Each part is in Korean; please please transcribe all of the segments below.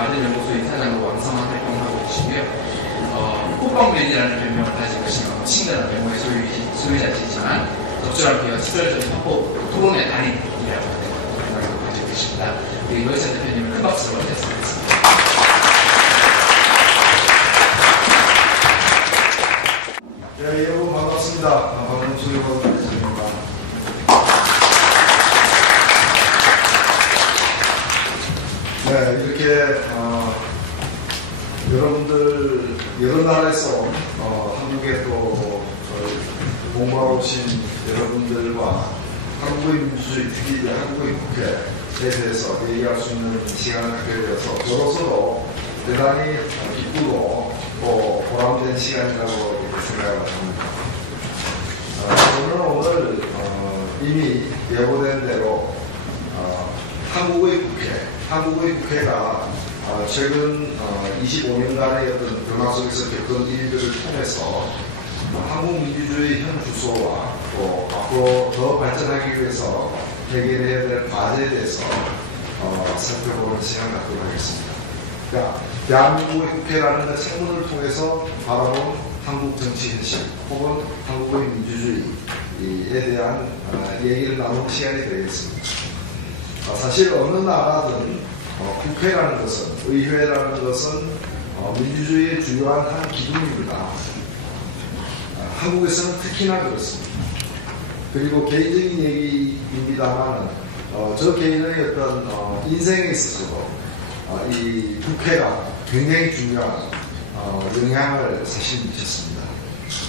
아들연구소의 사장으로 왕성한 활동을 하고 계시고요. 꽃방맨이라는 별명을 가지고 계신 친근한 외모의 소유자이시지만 적절한 비와 치열적인 협업, 토론의 달인이라고 하는 생각을 가지고 계십니다. 우리 노회찬 대표님을 큰 박수로 맞이했습니다. 네, 여러분 반갑습니다. 방금 소유받은 대표입니다. 네, 이렇게 여러분들 여러 나라에서 한국에 또 공부하러 오신 여러분들과 한국의 민주주의, 특히 한국의 국회에 대해서 얘기할 수 있는 시간을 갖게 되어서 저로서도 대단히 기쁘고 또 보람된 시간이라고 생각을 합니다. 오늘 이미 예고된 대로 한국의 국회가 최근 25년간의 어떤 변화 속에서 겪은 일들을 통해서 한국 민주주의 현 주소와 또 앞으로 더 발전하기 위해서 해결해야 될 과제에 대해서 살펴보는 시간을 갖도록 하겠습니다. 그러니까 대한민국의 국회라는 그 책문을 통해서 바라본 한국 정치 현실 혹은 한국의 민주주의에 대한 얘기를 나누는 시간이 되겠습니다. 사실 어느 나라든 국회라는 것은, 의회라는 것은 민주주의의 주요한 한 기둥입니다. 한국에서는 특히나 그렇습니다. 그리고 개인적인 얘기입니다만 저 개인의 어떤 인생에 있어서도 이 국회가 굉장히 중요한 영향을 사실 미쳤습니다.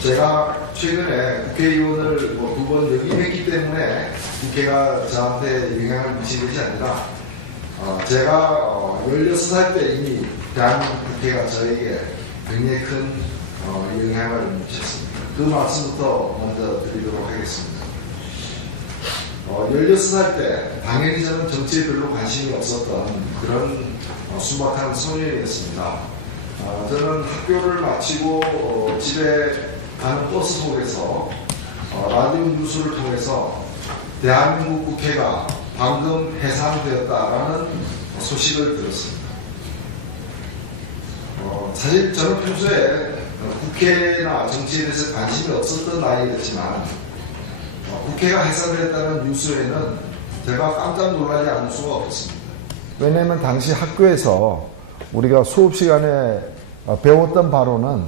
제가 최근에 국회의원을 2번 역임했기 때문에 국회가 저한테 영향을 미친 것이 아니라 제가 16살 때 이미 대한민국 국회가 저에게 굉장히 큰 영향을 미쳤습니다. 그 말씀부터 먼저 드리도록 하겠습니다. 16살 때 당연히 저는 정치에 별로 관심이 없었던 그런 순박한 소년이었습니다. 저는 학교를 마치고 집에 가는 버스 속에서 라디오 뉴스를 통해서 대한민국 국회가 방금 해산되었다라는 소식을 들었습니다. 사실 저는 평소에 국회나 정치에 대해서 관심이 없었던 나이였지만 국회가 해산됐다는 뉴스에는 제가 깜짝 놀라지 않을 수가 없었습니다. 왜냐하면 당시 학교에서 우리가 수업 시간에 배웠던 바로는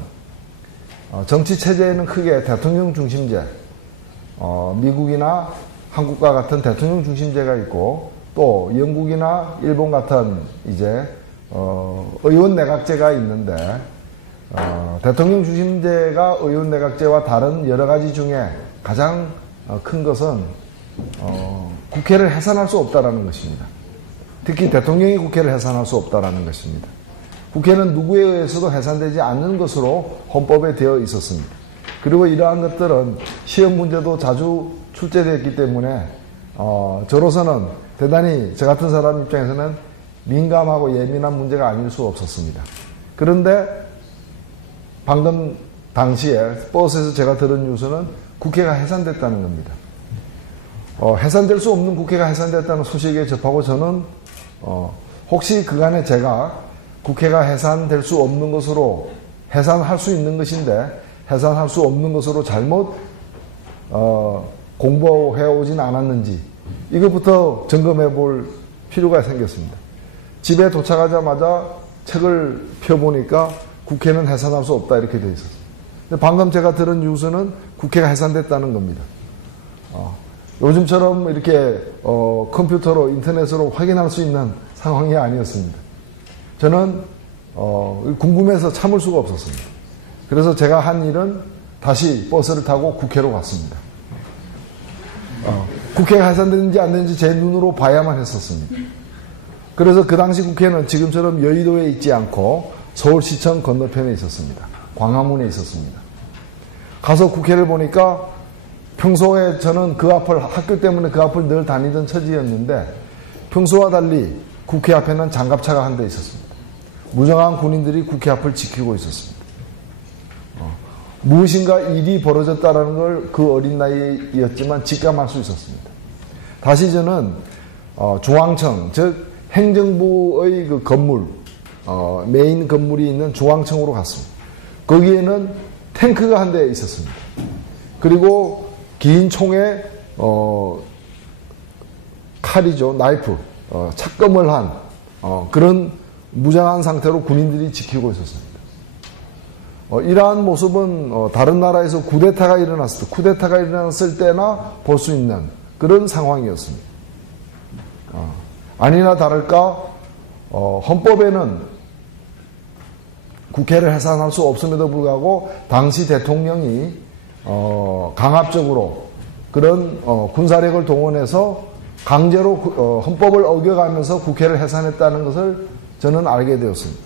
정치 체제에는 크게 대통령 중심제, 미국이나 한국과 같은 대통령 중심제가 있고 또 영국이나 일본 같은 이제 의원 내각제가 있는데 대통령 중심제가 의원 내각제와 다른 여러 가지 중에 가장 큰 것은 국회를 해산할 수 없다라는 것입니다. 특히 대통령이 국회를 해산할 수 없다라는 것입니다. 국회는 누구에 의해서도 해산되지 않는 것으로 헌법에 되어 있었습니다. 그리고 이러한 것들은 시험 문제도 자주 출제되었기 때문에 저로서는 대단히 저 같은 사람 입장에서는 민감하고 예민한 문제가 아닐 수 없었습니다. 그런데 방금 당시에 버스에서 제가 들은 뉴스는 국회가 해산됐다는 겁니다. 해산될 수 없는 국회가 해산됐다는 소식에 접하고 저는 혹시 그간에 제가 국회가 해산될 수 없는 것으로 해산할 수 있는 것인데 해산할 수 없는 것으로 잘못 공부해 오진 않았는지 이것부터 점검해 볼 필요가 생겼습니다. 집에 도착하자마자 책을 펴보니까 국회는 해산할 수 없다 이렇게 되어 있었어요. 근데 방금 제가 들은 뉴스는 국회가 해산됐다는 겁니다. 요즘처럼 이렇게 컴퓨터로 인터넷으로 확인할 수 있는 상황이 아니었습니다. 저는 궁금해서 참을 수가 없었습니다. 그래서 제가 한 일은 다시 버스를 타고 국회로 갔습니다. 국회가 해산됐는지 안 됐는지 제 눈으로 봐야만 했었습니다. 그래서 그 당시 국회는 지금처럼 여의도에 있지 않고 서울시청 건너편에 있었습니다. 광화문에 있었습니다. 가서 국회를 보니까 평소에 저는 그 앞을 학교 때문에 그 앞을 늘 다니던 처지였는데 평소와 달리 국회 앞에는 장갑차가 한 대 있었습니다. 무장한 군인들이 국회 앞을 지키고 있었습니다. 무엇인가 일이 벌어졌다는 걸 그 어린 나이였지만 직감할 수 있었습니다. 다시 저는 중앙청, 즉 행정부의 그 건물, 메인 건물이 있는 중앙청으로 갔습니다. 거기에는 탱크가 한 대 있었습니다. 그리고 긴 총에 칼이죠, 나이프, 착검을 한 그런 무장한 상태로 군인들이 지키고 있었습니다. 이러한 모습은 다른 나라에서 쿠데타가 일어났을 때나 볼 수 있는 그런 상황이었습니다. 아니나 다를까 헌법에는 국회를 해산할 수 없음에도 불구하고 당시 대통령이 강압적으로 그런 군사력을 동원해서 강제로 헌법을 어겨가면서 국회를 해산했다는 것을 저는 알게 되었습니다.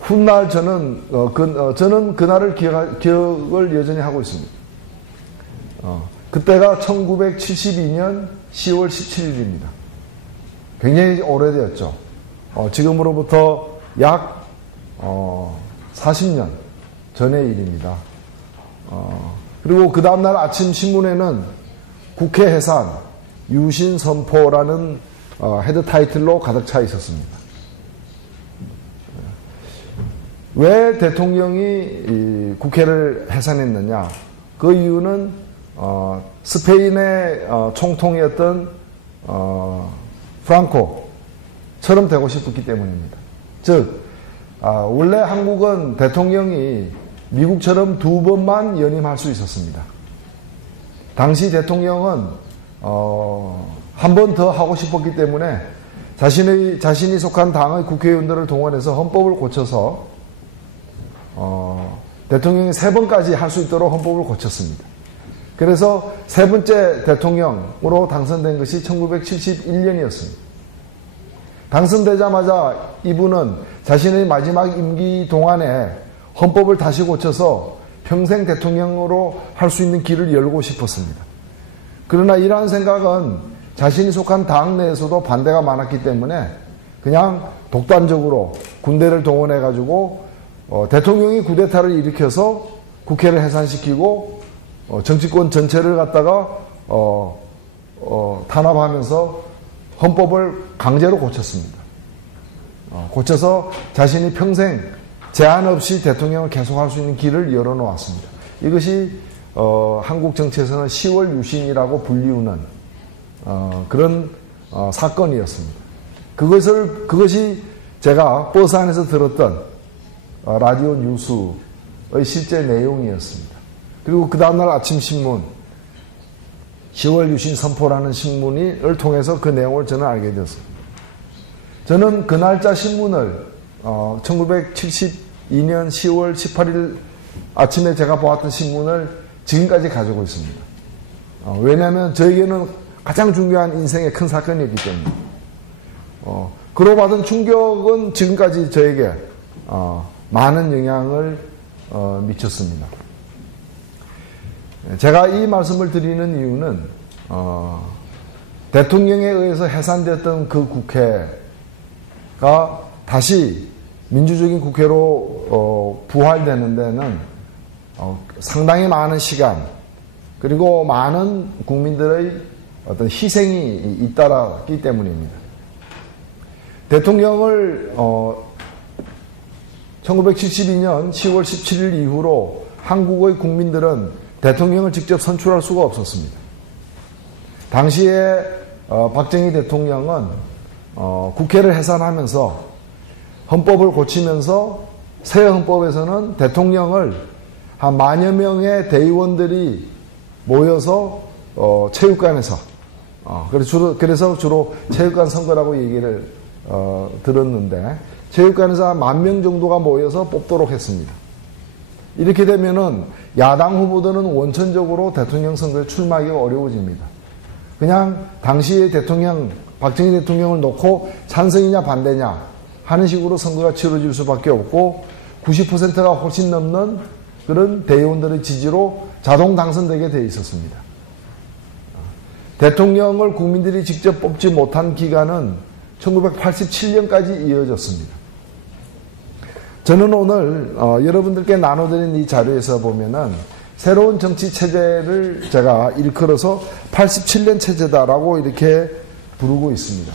훗날 저는 그날을 기억을 여전히 하고 있습니다. 그때가 1972년 10월 17일입니다. 굉장히 오래되었죠. 지금으로부터 약 40년 전의 일입니다. 그리고 그 다음날 아침 신문에는 국회 해산, 유신 선포라는 헤드 타이틀로 가득 차 있었습니다. 왜 대통령이 국회를 해산했느냐? 그 이유는 스페인의 총통이었던 프랑코처럼 되고 싶었기 때문입니다. 즉 원래 한국은 대통령이 미국처럼 2번만 연임할 수 있었습니다. 당시 대통령은 한 번 더 하고 싶었기 때문에 자신이 속한 당의 국회의원들을 동원해서 헌법을 고쳐서 대통령이 3번까지 할 수 있도록 헌법을 고쳤습니다. 그래서 3번째 대통령으로 당선된 것이 1971년이었습니다. 당선되자마자 이분은 자신의 마지막 임기 동안에 헌법을 다시 고쳐서 평생 대통령으로 할 수 있는 길을 열고 싶었습니다. 그러나 이러한 생각은 자신이 속한 당 내에서도 반대가 많았기 때문에 그냥 독단적으로 군대를 동원해가지고 대통령이 쿠데타를 일으켜서 국회를 해산시키고 정치권 전체를 갖다가 탄압하면서 헌법을 강제로 고쳤습니다. 고쳐서 자신이 평생 제한 없이 대통령을 계속할 수 있는 길을 열어놓았습니다. 이것이 한국 정치에서는 10월 유신이라고 불리우는 그런 사건이었습니다. 그것이 제가 버스 안에서 들었던 라디오 뉴스의 실제 내용이었습니다. 그리고 그 다음날 아침 신문 10월 유신 선포라는 신문을 통해서 그 내용을 저는 알게 되었습니다. 저는 그 날짜 신문을 1972년 10월 18일 아침에 제가 보았던 신문을 지금까지 가지고 있습니다. 왜냐하면 저에게는 가장 중요한 인생의 큰 사건이었기 때문에 그로 받은 충격은 지금까지 저에게 많은 영향을 미쳤습니다. 제가 이 말씀을 드리는 이유는 대통령에 의해서 해산되었던 그 국회가 다시 민주적인 국회로 부활되는 데는 상당히 많은 시간 그리고 많은 국민들의 어떤 희생이 잇따랐기 때문입니다. 대통령을 1972년 10월 17일 이후로 한국의 국민들은 대통령을 직접 선출할 수가 없었습니다. 당시에 박정희 대통령은 국회를 해산하면서 헌법을 고치면서 새 헌법에서는 대통령을 한 10,000여 명의 대의원들이 모여서 체육관에서 그래서 주로 체육관 선거라고 얘기를 들었는데 체육관에서 한 10,000명 정도가 모여서 뽑도록 했습니다. 이렇게 되면은 야당 후보들은 원천적으로 대통령 선거에 출마하기가 어려워집니다. 그냥 당시의 박정희 대통령을 놓고 찬성이냐 반대냐 하는 식으로 선거가 치러질 수밖에 없고 90%가 훨씬 넘는 그런 대의원들의 지지로 자동 당선되게 되어 있었습니다. 대통령을 국민들이 직접 뽑지 못한 기간은 1987년까지 이어졌습니다. 저는 오늘 여러분들께 나눠드린 이 자료에서 보면은 새로운 정치 체제를 제가 일컬어서 87년 체제다라고 이렇게 부르고 있습니다.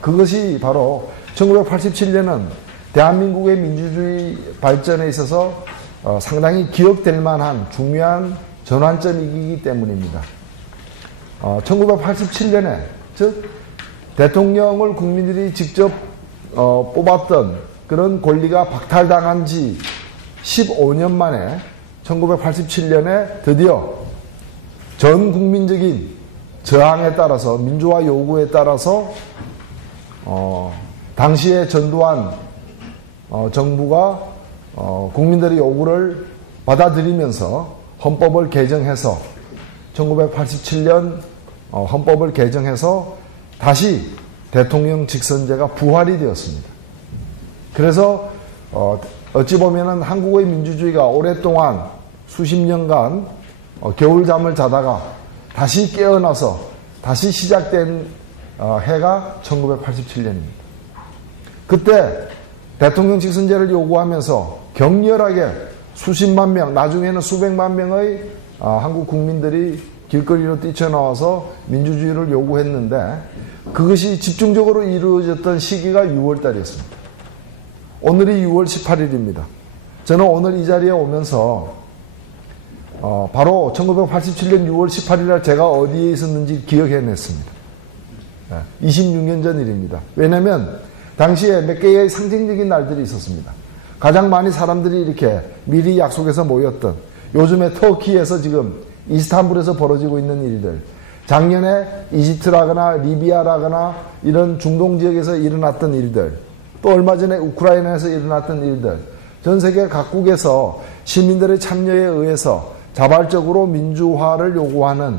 그것이 바로 1987년은 대한민국의 민주주의 발전에 있어서 상당히 기억될 만한 중요한 전환점이기 때문입니다. 1987년에, 즉 대통령을 국민들이 직접 뽑았던 그런 권리가 박탈당한 지 15년 만에 1987년에 드디어 전 국민적인 저항에 따라서, 민주화 요구에 따라서 당시에 전두환 정부가 국민들의 요구를 받아들이면서 헌법을 개정해서 1987년 헌법을 개정해서 다시 대통령 직선제가 부활이 되었습니다. 그래서 어찌 보면은 한국의 민주주의가 오랫동안 수십 년간 겨울잠을 자다가 다시 깨어나서 다시 시작된 해가 1987년입니다. 그때 대통령 직선제를 요구하면서 격렬하게 수십만 명, 나중에는 수백만 명의 한국 국민들이 길거리로 뛰쳐나와서 민주주의를 요구했는데 그것이 집중적으로 이루어졌던 시기가 6월달이었습니다. 오늘이 6월 18일입니다. 저는 오늘 이 자리에 오면서 바로 1987년 6월 18일 날 제가 어디에 있었는지 기억해냈습니다. 26년 전 일입니다. 왜냐하면 당시에 몇 개의 상징적인 날들이 있었습니다. 가장 많이 사람들이 이렇게 미리 약속해서 모였던, 요즘에 터키에서 지금 이스탄불에서 벌어지고 있는 일들, 작년에 이집트라거나 리비아라거나 이런 중동 지역에서 일어났던 일들, 또 얼마 전에 우크라이나에서 일어났던 일들, 전 세계 각국에서 시민들의 참여에 의해서 자발적으로 민주화를 요구하는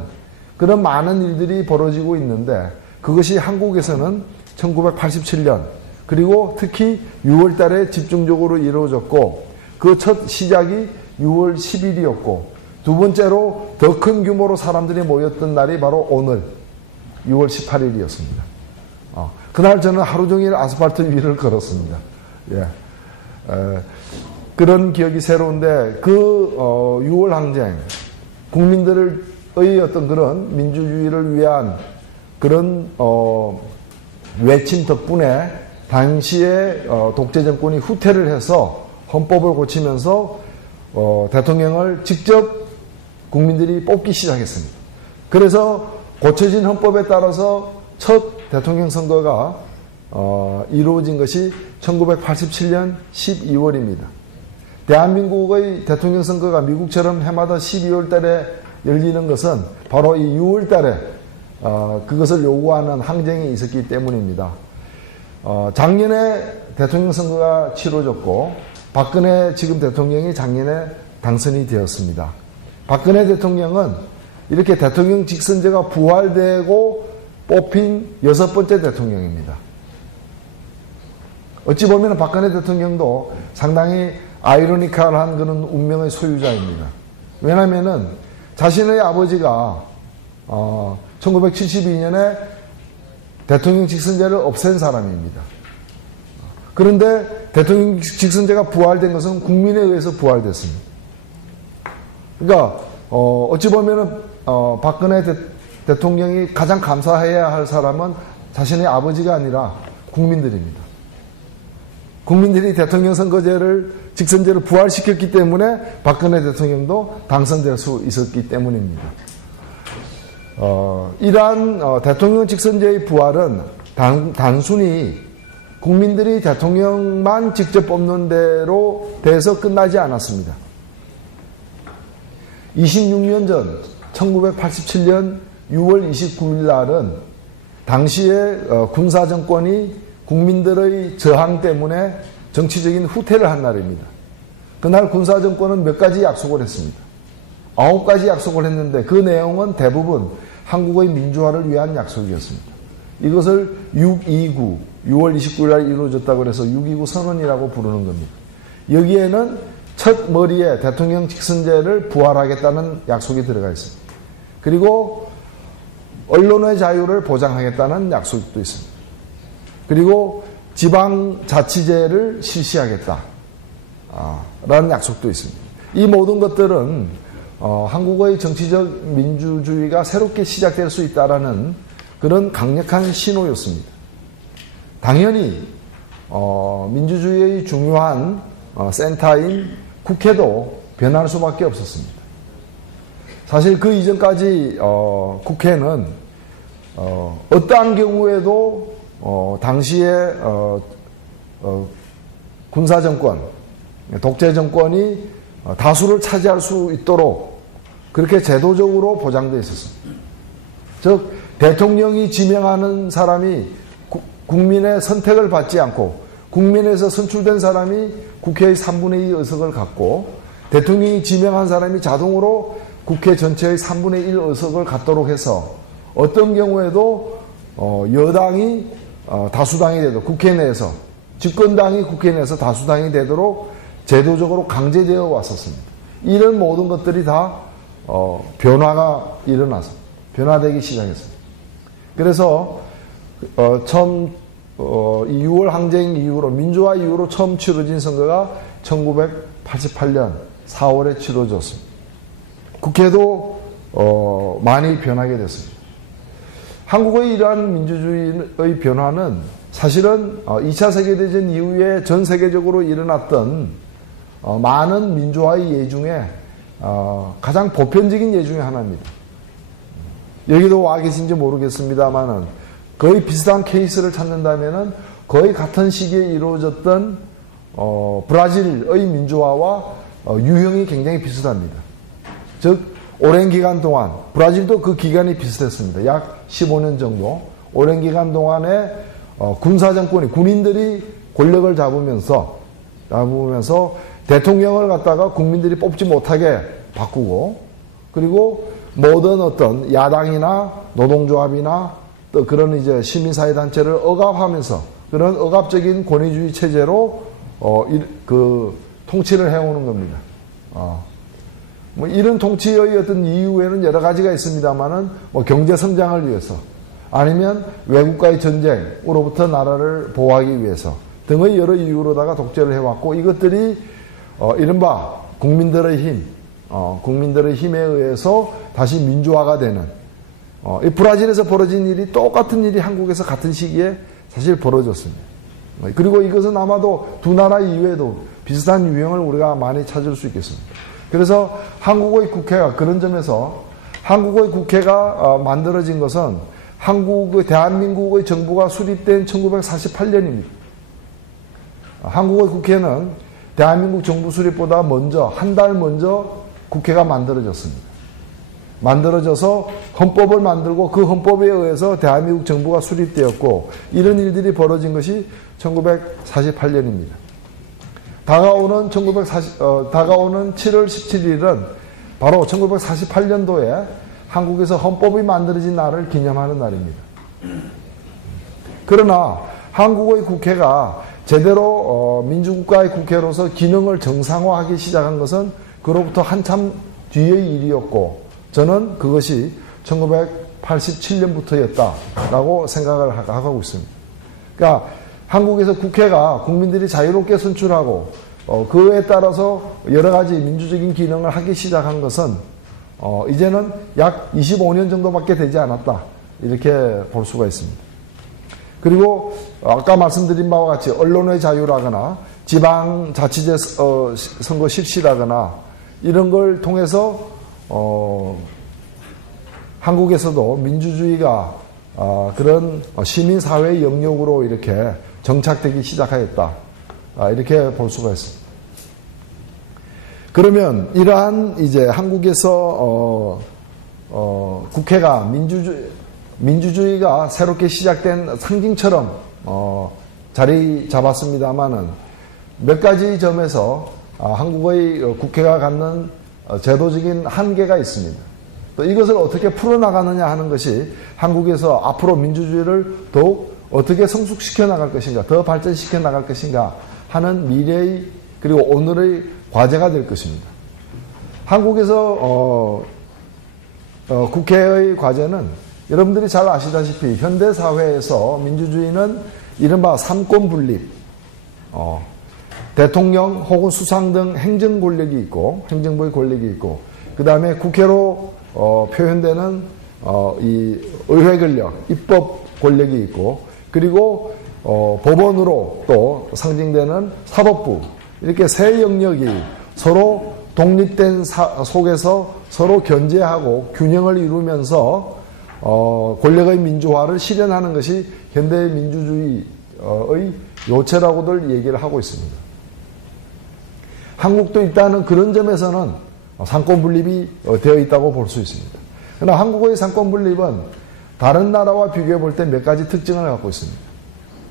그런 많은 일들이 벌어지고 있는데, 그것이 한국에서는 1987년 그리고 특히 6월 달에 집중적으로 이루어졌고, 그 첫 시작이 6월 10일이었고 두 번째로 더 큰 규모로 사람들이 모였던 날이 바로 오늘 6월 18일이었습니다. 그날 저는 하루 종일 아스팔트 위를 걸었습니다. 예. 그런 기억이 새로운데, 그 6월 항쟁, 국민들의 어떤 그런 민주주의를 위한 그런 외침 덕분에 당시에 독재 정권이 후퇴를 해서 헌법을 고치면서 대통령을 직접 국민들이 뽑기 시작했습니다. 그래서 고쳐진 헌법에 따라서 첫 대통령 선거가 이루어진 것이 1987년 12월입니다. 대한민국의 대통령 선거가 미국처럼 해마다 12월 달에 열리는 것은 바로 이 6월 달에 그것을 요구하는 항쟁이 있었기 때문입니다. 작년에 대통령 선거가 치러졌고 박근혜 지금 대통령이 작년에 당선이 되었습니다. 박근혜 대통령은 이렇게 대통령 직선제가 부활되고 뽑힌 6번째 대통령입니다. 어찌 보면 박근혜 대통령도 상당히 아이러니컬한 그런 운명의 소유자입니다. 왜냐하면 자신의 아버지가 1972년에 대통령 직선제를 없앤 사람입니다. 그런데 대통령 직선제가 부활된 것은 국민에 의해서 부활됐습니다. 그러니까 어찌 보면은 박근혜 대통령이 가장 감사해야 할 사람은 자신의 아버지가 아니라 국민들입니다. 국민들이 대통령 선거제를 직선제를 부활시켰기 때문에 박근혜 대통령도 당선될 수 있었기 때문입니다. 이러한 대통령 직선제의 부활은 단순히 국민들이 대통령만 직접 뽑는 대로 돼서 끝나지 않았습니다. 26년 전 1987년 6월 29일 날은 당시에 군사정권이 국민들의 저항 때문에 정치적인 후퇴를 한 날입니다. 그날 군사정권은 몇 가지 약속을 했습니다. 9가지 약속을 했는데 그 내용은 대부분 한국의 민주화를 위한 약속이었습니다. 이것을 6.29, 6월 29일 날 이루어졌다고 해서 6.29 선언이라고 부르는 겁니다. 여기에는 첫 머리에 대통령 직선제를 부활하겠다는 약속이 들어가 있습니다. 그리고 언론의 자유를 보장하겠다는 약속도 있습니다. 그리고 지방자치제를 실시하겠다 라는 약속도 있습니다. 이 모든 것들은 한국의 정치적 민주주의가 새롭게 시작될 수 있다라는 그런 강력한 신호였습니다. 당연히 민주주의의 중요한 센터인 국회도 변할 수밖에 없었습니다. 사실 그 이전까지 국회는 어떠한 경우에도 당시에 군사정권, 독재정권이 다수를 차지할 수 있도록 그렇게 제도적으로 보장되어 있었습니다. 즉 대통령이 지명하는 사람이 국민의 선택을 받지 않고 국민에서 선출된 사람이 국회의 3분의 2 의석을 갖고 대통령이 지명한 사람이 자동으로 국회 전체의 3분의 1 의석을 갖도록 해서 어떤 경우에도 여당이 다수당이 되도록 국회 내에서 집권당이 국회 내에서 다수당이 되도록 제도적으로 강제되어 왔었습니다. 이런 모든 것들이 다 변화가 일어나서 변화되기 시작했습니다. 그래서 처음 이 6월 항쟁 이후로 민주화 이후로 처음 치러진 선거가 1988년 4월에 치러졌습니다. 국회도 많이 변하게 됐습니다. 한국의 이러한 민주주의의 변화는 사실은 2차 세계대전 이후에 전 세계적으로 일어났던 많은 민주화의 예 중에 가장 보편적인 예 중에 하나입니다. 여기도 와 계신지 모르겠습니다만은 거의 비슷한 케이스를 찾는다면은 거의 같은 시기에 이루어졌던 브라질의 민주화와 유형이 굉장히 비슷합니다. 즉 오랜 기간 동안 브라질도 그 기간이 비슷했습니다. 약 15년 정도 오랜 기간 동안에 군사정권이 군인들이 권력을 잡으면서 대통령을 갖다가 국민들이 뽑지 못하게 바꾸고 그리고 모든 어떤 야당이나 노동조합이나 또 그런 이제 시민사회단체를 억압하면서 그런 억압적인 권위주의 체제로 그 통치를 해오는 겁니다. 뭐 이런 통치의 어떤 이유에는 여러 가지가 있습니다만은 뭐 경제 성장을 위해서 아니면 외국과의 전쟁으로부터 나라를 보호하기 위해서 등의 여러 이유로다가 독재를 해왔고 이것들이 이른바 국민들의 힘에 의해서 다시 민주화가 되는 이 브라질에서 벌어진 일이 똑같은 일이 한국에서 같은 시기에 사실 벌어졌습니다. 그리고 이것은 아마도 두 나라 이외에도 비슷한 유형을 우리가 많이 찾을 수 있겠습니다. 그래서 한국의 국회가 그런 점에서 한국의 국회가 만들어진 것은 대한민국의 정부가 수립된 1948년입니다. 한국의 국회는 대한민국 정부 수립보다 먼저 한 달 먼저 국회가 만들어졌습니다. 만들어져서 헌법을 만들고 그 헌법에 의해서 대한민국 정부가 수립되었고 이런 일들이 벌어진 것이 1948년입니다. 다가오는 7월 17일은 바로 1948년도에 한국에서 헌법이 만들어진 날을 기념하는 날입니다. 그러나 한국의 국회가 제대로 민주국가의 국회로서 기능을 정상화하기 시작한 것은 그로부터 한참 뒤의 일이었고 저는 그것이 1987년부터였다라고 생각을 하고 있습니다. 그러니까 한국에서 국회가 국민들이 자유롭게 선출하고 그에 따라서 여러 가지 민주적인 기능을 하기 시작한 것은 이제는 약 25년 정도밖에 되지 않았다 이렇게 볼 수가 있습니다. 그리고 아까 말씀드린 바와 같이 언론의 자유라거나 지방자치제 선거 실시라거나 이런 걸 통해서 한국에서도 민주주의가 그런 시민사회의 영역으로 이렇게 정착되기 시작하였다. 이렇게 볼 수가 있습니다. 그러면 이러한 이제 한국에서 국회가 민주주의가 새롭게 시작된 상징처럼 자리 잡았습니다만은 몇 가지 점에서 한국의 국회가 갖는 제도적인 한계가 있습니다. 또 이것을 어떻게 풀어나가느냐 하는 것이 한국에서 앞으로 민주주의를 더욱 어떻게 성숙시켜 나갈 것인가, 더 발전시켜 나갈 것인가 하는 미래의 그리고 오늘의 과제가 될 것입니다. 한국에서 국회의 과제는 여러분들이 잘 아시다시피 현대사회에서 민주주의는 이른바 삼권 분립, 대통령 혹은 수상 등 행정 권력이 있고 행정부의 권력이 있고 그 다음에 국회로 표현되는 이 의회 권력, 입법 권력이 있고 그리고 법원으로 또 상징되는 사법부, 이렇게 세 영역이 서로 독립된 속에서 서로 견제하고 균형을 이루면서 권력의 민주화를 실현하는 것이 현대 민주주의의 요체라고들 얘기를 하고 있습니다. 한국도 일단은 그런 점에서는 상권 분립이 되어 있다고 볼 수 있습니다. 그러나 한국의 상권 분립은 다른 나라와 비교해 볼 때 몇 가지 특징을 갖고 있습니다.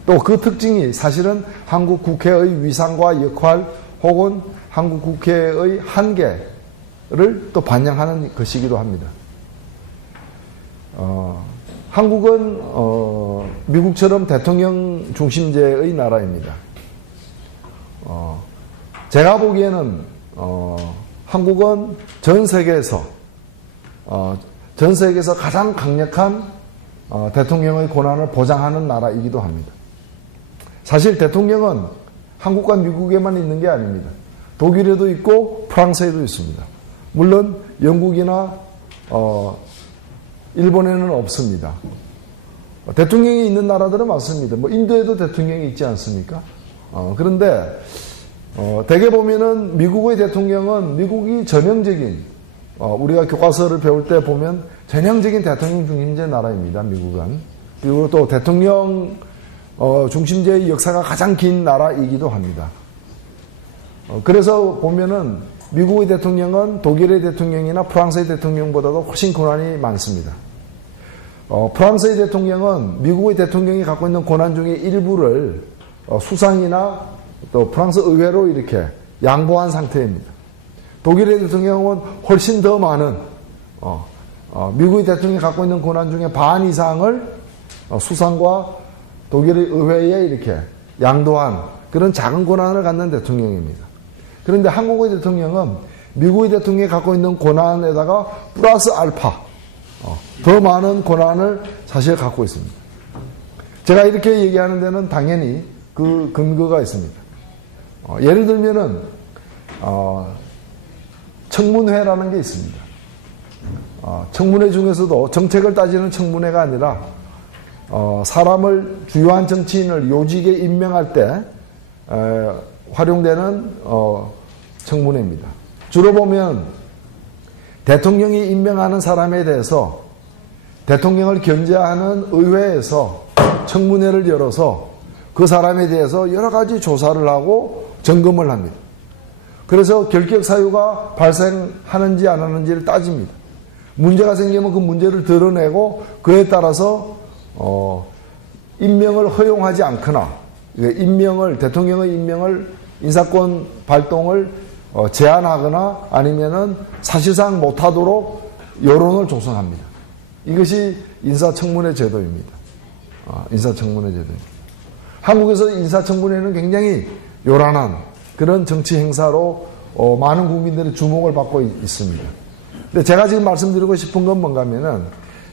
또 그 특징이 사실은 한국 국회의 위상과 역할 혹은 한국 국회의 한계를 또 반영하는 것이기도 합니다. 한국은 미국처럼 대통령 중심제의 나라입니다. 제가 보기에는 한국은 전 세계에서 가장 강력한 대통령의 권한을 보장하는 나라이기도 합니다. 사실 대통령은 한국과 미국에만 있는 게 아닙니다. 독일에도 있고 프랑스에도 있습니다. 물론 영국이나 일본에는 없습니다. 대통령이 있는 나라들은 많습니다. 뭐 인도에도 대통령이 있지 않습니까? 그런데 대개 보면은 미국의 대통령은 미국이 전형적인 우리가 교과서를 배울 때 보면 전형적인 대통령 중심제 나라입니다. 미국은. 그리고 또 대통령 중심제의 역사가 가장 긴 나라이기도 합니다. 그래서 보면은 미국의 대통령은 독일의 대통령이나 프랑스의 대통령보다도 훨씬 권한이 많습니다. 프랑스의 대통령은 미국의 대통령이 갖고 있는 권한 중에 일부를 수상이나 또 프랑스 의회로 이렇게 양보한 상태입니다. 독일의 대통령은 훨씬 더 많은 미국의 대통령이 갖고 있는 권한 중에 반 이상을 수상과 독일의 의회에 이렇게 양도한 그런 작은 권한을 갖는 대통령입니다. 그런데 한국의 대통령은 미국의 대통령이 갖고 있는 권한에다가 플러스 알파 더 많은 권한을 사실 갖고 있습니다. 제가 이렇게 얘기하는 데는 당연히 그 근거가 있습니다. 예를 들면은 청문회라는 게 있습니다. 청문회 중에서도 정책을 따지는 청문회가 아니라 사람을 주요한 정치인을 요직에 임명할 때 활용되는 청문회입니다. 주로 보면 대통령이 임명하는 사람에 대해서 대통령을 견제하는 의회에서 청문회를 열어서 그 사람에 대해서 여러 가지 조사를 하고 점검을 합니다. 그래서 결격 사유가 발생하는지 안 하는지를 따집니다. 문제가 생기면 그 문제를 드러내고 그에 따라서 임명을 허용하지 않거나 대통령의 임명을 인사권 발동을 제한하거나 아니면은 사실상 못하도록 여론을 조성합니다. 이것이 인사청문회 제도입니다. 인사청문회 제도입니다. 한국에서 인사청문회는 굉장히 요란한 그런 정치 행사로 많은 국민들의 주목을 받고 있습니다. 근데 제가 지금 말씀드리고 싶은 건 뭔가 하면은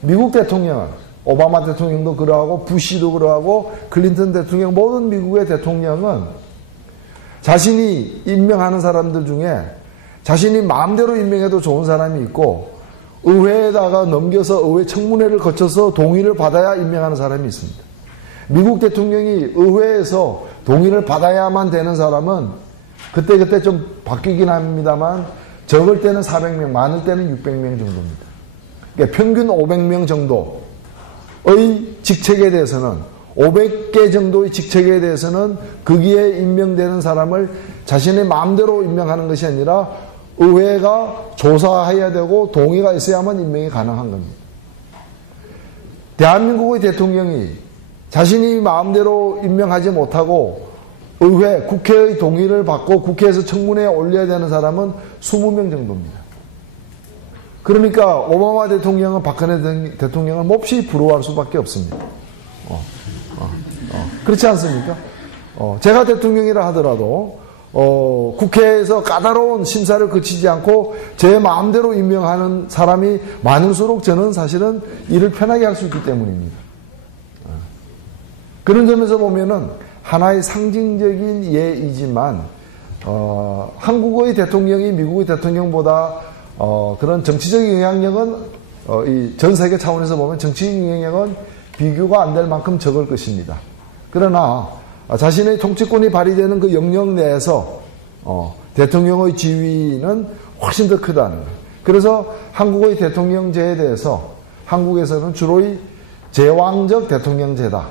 미국 대통령은 오바마 대통령도 그러하고 부시도 그러하고 클린턴 대통령 모든 미국의 대통령은 자신이 임명하는 사람들 중에 자신이 마음대로 임명해도 좋은 사람이 있고 의회에다가 넘겨서 의회 청문회를 거쳐서 동의를 받아야 임명하는 사람이 있습니다. 미국 대통령이 의회에서 동의를 받아야만 되는 사람은 그때 좀 바뀌긴 합니다만 적을 때는 400명, 많을 때는 600명 정도입니다. 그러니까 평균 500명 정도의 직책에 대해서는 500개 정도의 직책에 대해서는 거기에 임명되는 사람을 자신의 마음대로 임명하는 것이 아니라 의회가 조사해야 되고 동의가 있어야만 임명이 가능한 겁니다. 대한민국의 대통령이 자신이 마음대로 임명하지 못하고 의회, 국회의 동의를 받고 국회에서 청문회에 올려야 되는 사람은 20명 정도입니다. 그러니까 오바마 대통령은 박근혜 대통령을 몹시 부러워할 수밖에 없습니다. 그렇지 않습니까? 제가 대통령이라 하더라도 국회에서 까다로운 심사를 거치지 않고 제 마음대로 임명하는 사람이 많을수록 저는 사실은 일을 편하게 할 수 있기 때문입니다. 그런 점에서 보면은 하나의 상징적인 예이지만 한국의 대통령이 미국의 대통령보다 그런 정치적 영향력은 이 전 세계 차원에서 보면 정치적 영향력은 비교가 안 될 만큼 적을 것입니다. 그러나 자신의 통치권이 발휘되는 그 영역 내에서 대통령의 지위는 훨씬 더 크다는 거예요. 그래서 한국의 대통령제에 대해서 한국에서는 주로 제왕적 대통령제다.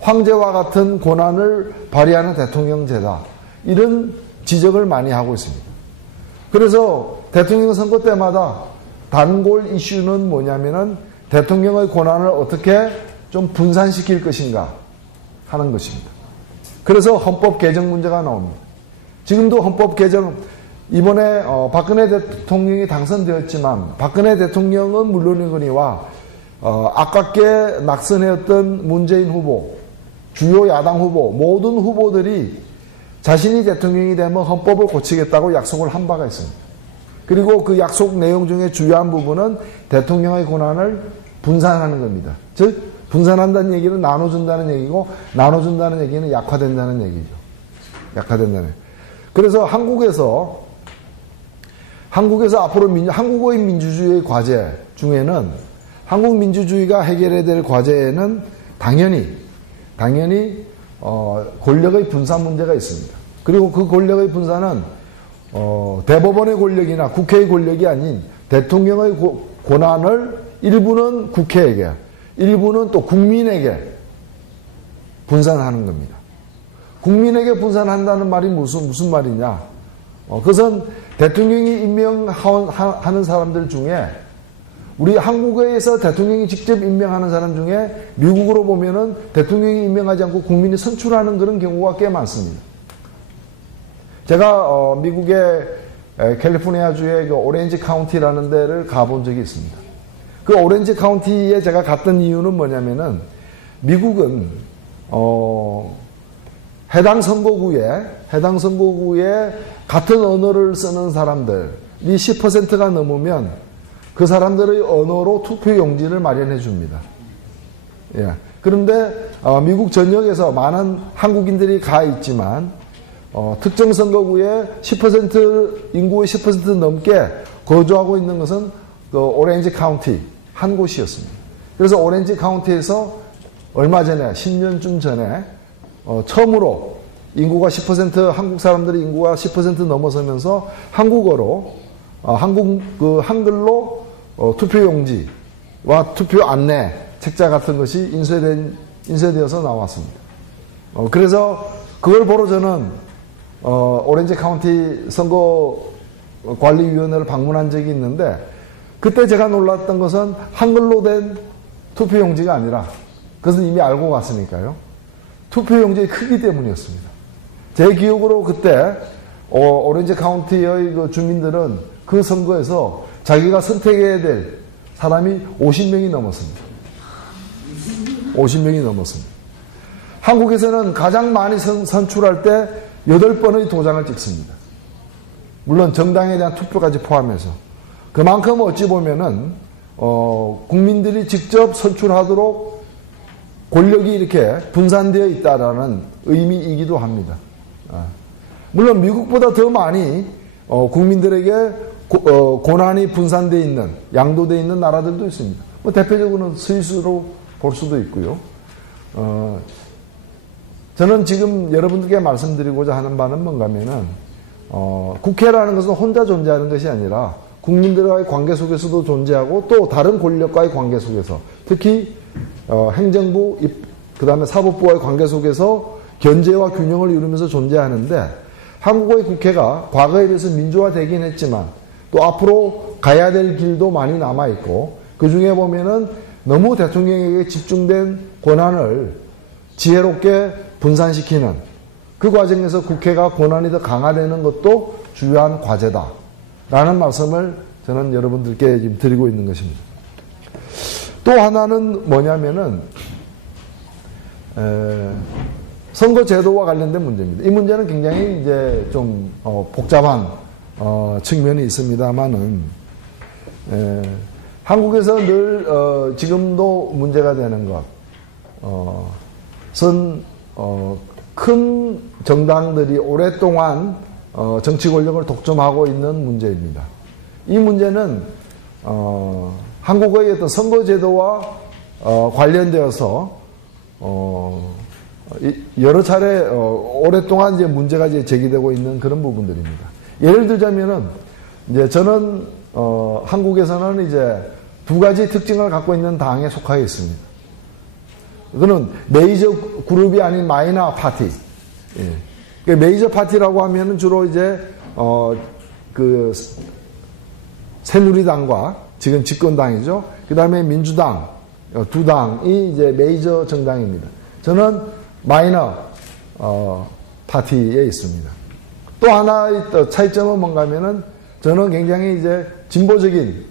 황제와 같은 권한을 발휘하는 대통령제다. 이런 지적을 많이 하고 있습니다. 그래서 대통령 선거 때마다 단골 이슈는 뭐냐면은 대통령의 권한을 어떻게 좀 분산시킬 것인가 하는 것입니다. 그래서 헌법 개정 문제가 나옵니다. 지금도 헌법 개정, 이번에 박근혜 대통령이 당선되었지만 박근혜 대통령은 물론이거니와 아깝게 낙선해왔던 문재인 후보, 주요 야당 후보, 모든 후보들이 자신이 대통령이 되면 헌법을 고치겠다고 약속을 한 바가 있습니다. 그리고 그 약속 내용 중에 주요한 부분은 대통령의 권한을 분산하는 겁니다. 즉 분산한다는 얘기는 나눠준다는 얘기고, 나눠준다는 얘기는 약화된다는 얘기죠. 약화된다는. 그래서 한국에서 앞으로 한국의 민주주의의 과제 중에는, 한국 민주주의가 해결해야 될 과제에는 당연히 권력의 분산 문제가 있습니다. 그리고 그 권력의 분산은 대법원의 권력이나 국회의 권력이 아닌 대통령의 권한을 일부는 국회에게, 일부는 또 국민에게 분산하는 겁니다. 국민에게 분산한다는 말이 무슨 말이냐? 그것은 대통령이 임명하는 사람들 중에, 우리 한국에서 대통령이 직접 임명하는 사람 중에 미국으로 보면은 대통령이 임명하지 않고 국민이 선출하는 그런 경우가 꽤 많습니다. 제가 미국의 캘리포니아주의 그 오렌지 카운티라는 데를 가본 적이 있습니다. 그 오렌지 카운티에 제가 갔던 이유는 뭐냐면은 미국은 해당 선거구에 같은 언어를 쓰는 사람들이 10%가 넘으면 그 사람들의 언어로 투표용지를 마련해 줍니다. 예. 그런데 미국 전역에서 많은 한국인들이 가 있지만 특정 선거구에 10% 인구의 10% 넘게 거주하고 있는 것은 그 오렌지 카운티 한 곳이었습니다. 그래서 오렌지 카운티에서 얼마 전에 10년쯤 전에 처음으로 인구가 10% 한국 사람들의 인구가 10% 넘어서면서 한국어로 한글로 투표용지와 투표 안내 책자 같은 것이 인쇄되어서 나왔습니다. 그래서 그걸 보러 저는 오렌지 카운티 선거관리위원회를 방문한 적이 있는데, 그때 제가 놀랐던 것은 한글로 된 투표용지가 아니라, 그것은 이미 알고 갔으니까요, 투표용지의 크기 때문이었습니다. 제 기억으로 그때 오렌지 카운티의 그 주민들은 그 선거에서 자기가 선택해야 될 사람이 50명이 넘었습니다. 50명이 넘었습니다. 한국에서는 가장 많이 선출할 때 8번의 도장을 찍습니다. 물론 정당에 대한 투표까지 포함해서. 그만큼 어찌 보면은 국민들이 직접 선출하도록 권력이 이렇게 분산되어 있다라는 의미이기도 합니다. 물론 미국보다 더 많이 국민들에게 권한이 분산되어 있는, 양도되어 있는 나라들도 있습니다. 뭐 대표적으로는 스위스로 볼 수도 있고요. 저는 지금 여러분들께 말씀드리고자 하는 바는 뭔가 하면은 국회라는 것은 혼자 존재하는 것이 아니라 국민들과의 관계 속에서도 존재하고, 또 다른 권력과의 관계 속에서, 특히 행정부, 그 다음에 사법부와의 관계 속에서 견제와 균형을 이루면서 존재하는데, 한국의 국회가 과거에 비해서 민주화되긴 했지만 또 앞으로 가야 될 길도 많이 남아있고, 그 중에 보면은 너무 대통령에게 집중된 권한을 지혜롭게 분산시키는 그 과정에서 국회가 권한이 더 강화되는 것도 중요한 과제다라는 말씀을 저는 여러분들께 지금 드리고 있는 것입니다. 또 하나는 뭐냐면은 선거제도와 관련된 문제입니다. 이 문제는 굉장히 이제 좀 복잡한 측면이 있습니다만은 한국에서 늘 지금도 문제가 되는 것은 큰 정당들이 오랫동안 정치 권력을 독점하고 있는 문제입니다. 이 문제는 한국의 어떤 선거제도와 관련되어서 여러 차례 오랫동안 이제 문제가 이제 제기되고 있는 그런 부분들입니다. 예를 들자면은 이제 저는 한국에서는 이제 두 가지 특징을 갖고 있는 당에 속하여 있습니다. 그거는 메이저 그룹이 아닌 마이너 파티. 예. 메이저 파티라고 하면은 주로 이제 그 새누리당과 지금 집권당이죠. 그 다음에 민주당 두 당이 이제 메이저 정당입니다. 저는 마이너 파티에 있습니다. 또 하나의 또 차이점은 뭔가 하면은 저는 굉장히 이제 진보적인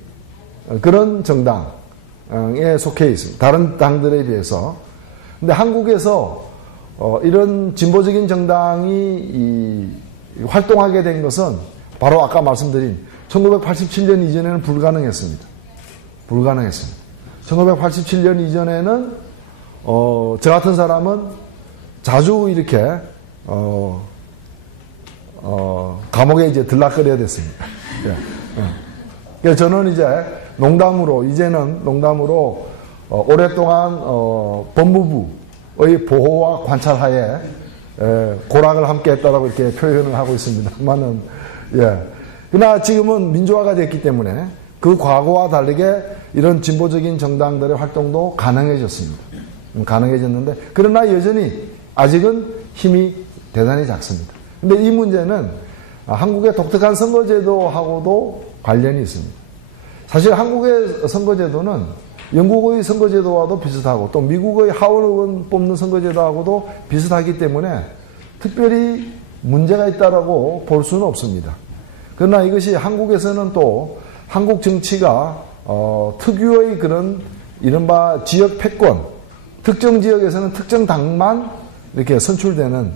그런 정당에 속해 있습니다. 다른 당들에 비해서. 근데 한국에서 이런 진보적인 정당이 활동하게 된 것은 바로 아까 말씀드린 1987년 이전에는 불가능했습니다. 1987년 이전에는 저 같은 사람은 자주 이렇게 감옥에 이제 들락거려야 됐습니다. 예. 그래서 저는 이제 이제는 농담으로 오랫동안 법무부의 보호와 관찰하에 고락을 함께 했다라고 이렇게 표현을 하고 있습니다만은, 예. 그러나 지금은 민주화가 됐기 때문에 그 과거와 다르게 이런 진보적인 정당들의 활동도 가능해졌습니다. 가능해졌는데, 그러나 여전히 아직은 힘이 대단히 작습니다. 근데 이 문제는 한국의 독특한 선거제도하고도 관련이 있습니다. 사실 한국의 선거제도는 영국의 선거제도와도 비슷하고 또 미국의 하원 의원 뽑는 선거제도하고도 비슷하기 때문에 특별히 문제가 있다라고 볼 수는 없습니다. 그러나 이것이 한국에서는 또 한국 정치가 특유의 그런 이른바 지역 패권, 특정 지역에서는 특정 당만 이렇게 선출되는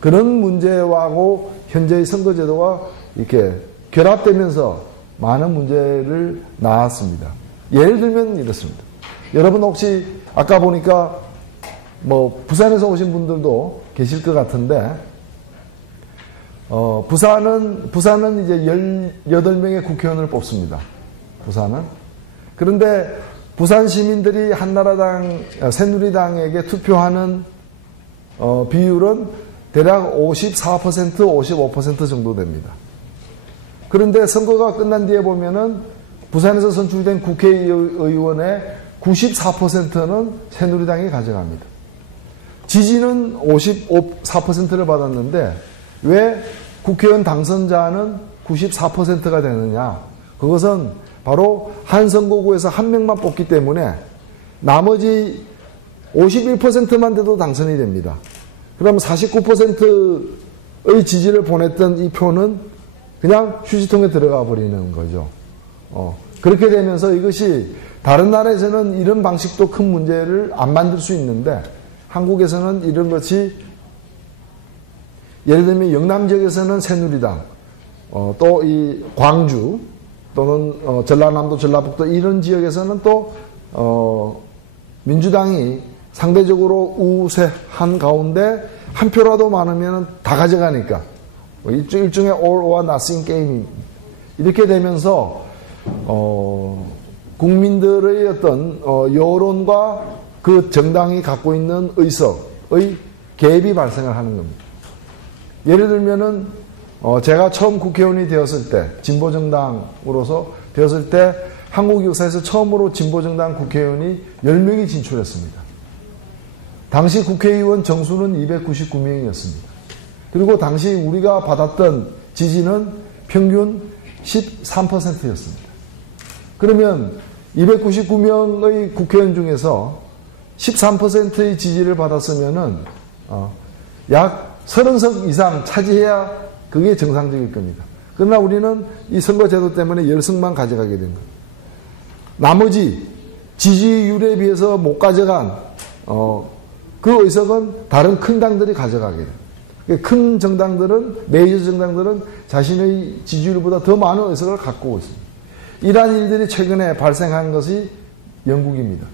그런 문제하고 현재의 선거제도가 이렇게 결합되면서 많은 문제를 낳았습니다. 예를 들면 이렇습니다. 여러분 혹시 아까 보니까 뭐 부산에서 오신 분들도 계실 것 같은데 부산은 이제 18명의 국회의원을 뽑습니다. 부산은. 그런데 부산 시민들이 한나라당, 새누리당에게 투표하는 비율은 대략 54%, 55% 정도 됩니다. 그런데 선거가 끝난 뒤에 보면은 부산에서 선출된 국회의원의 94%는 새누리당이 가져갑니다. 지지는 54%를 받았는데 왜 국회의원 당선자는 94%가 되느냐? 그것은 바로 한 선거구에서 한 명만 뽑기 때문에 나머지 51%만 돼도 당선이 됩니다. 그럼 49%의 지지를 보냈던 이 표는 그냥 휴지통에 들어가 버리는 거죠. 그렇게 되면서 이것이 다른 나라에서는 이런 방식도 큰 문제를 안 만들 수 있는데 한국에서는 이런 것이 예를 들면 영남 지역에서는 새누리당, 또 이 광주 또는 전라남도, 전라북도 이런 지역에서는 또 민주당이 상대적으로 우세한 가운데 한 표라도 많으면 다 가져가니까 일종의 all or nothing 게임이 이렇게 되면서 국민들의 어떤 여론과 그 정당이 갖고 있는 의석의 갭이 발생을 하는 겁니다. 예를 들면은 제가 처음 국회의원이 되었을 때 진보정당으로서 되었을 때 한국 역사에서 처음으로 진보정당 국회의원이 10명이 진출했습니다. 당시 국회의원 정수는 299명이었습니다. 그리고 당시 우리가 받았던 지지는 평균 13%였습니다. 그러면 299명의 국회의원 중에서 13%의 지지를 받았으면은 약 30석 이상 차지해야 그게 정상적일 겁니다. 그러나 우리는 이 선거제도 때문에 10석만 가져가게 된 거예요. 나머지 지지율에 비해서 못 가져간 그 의석은 다른 큰 당들이 가져가게 돼요. 큰 정당들은, 메이저 정당들은 자신의 지지율보다 더 많은 의석을 갖고 있습니다. 이러한 일들이 최근에 발생한 것이 영국입니다.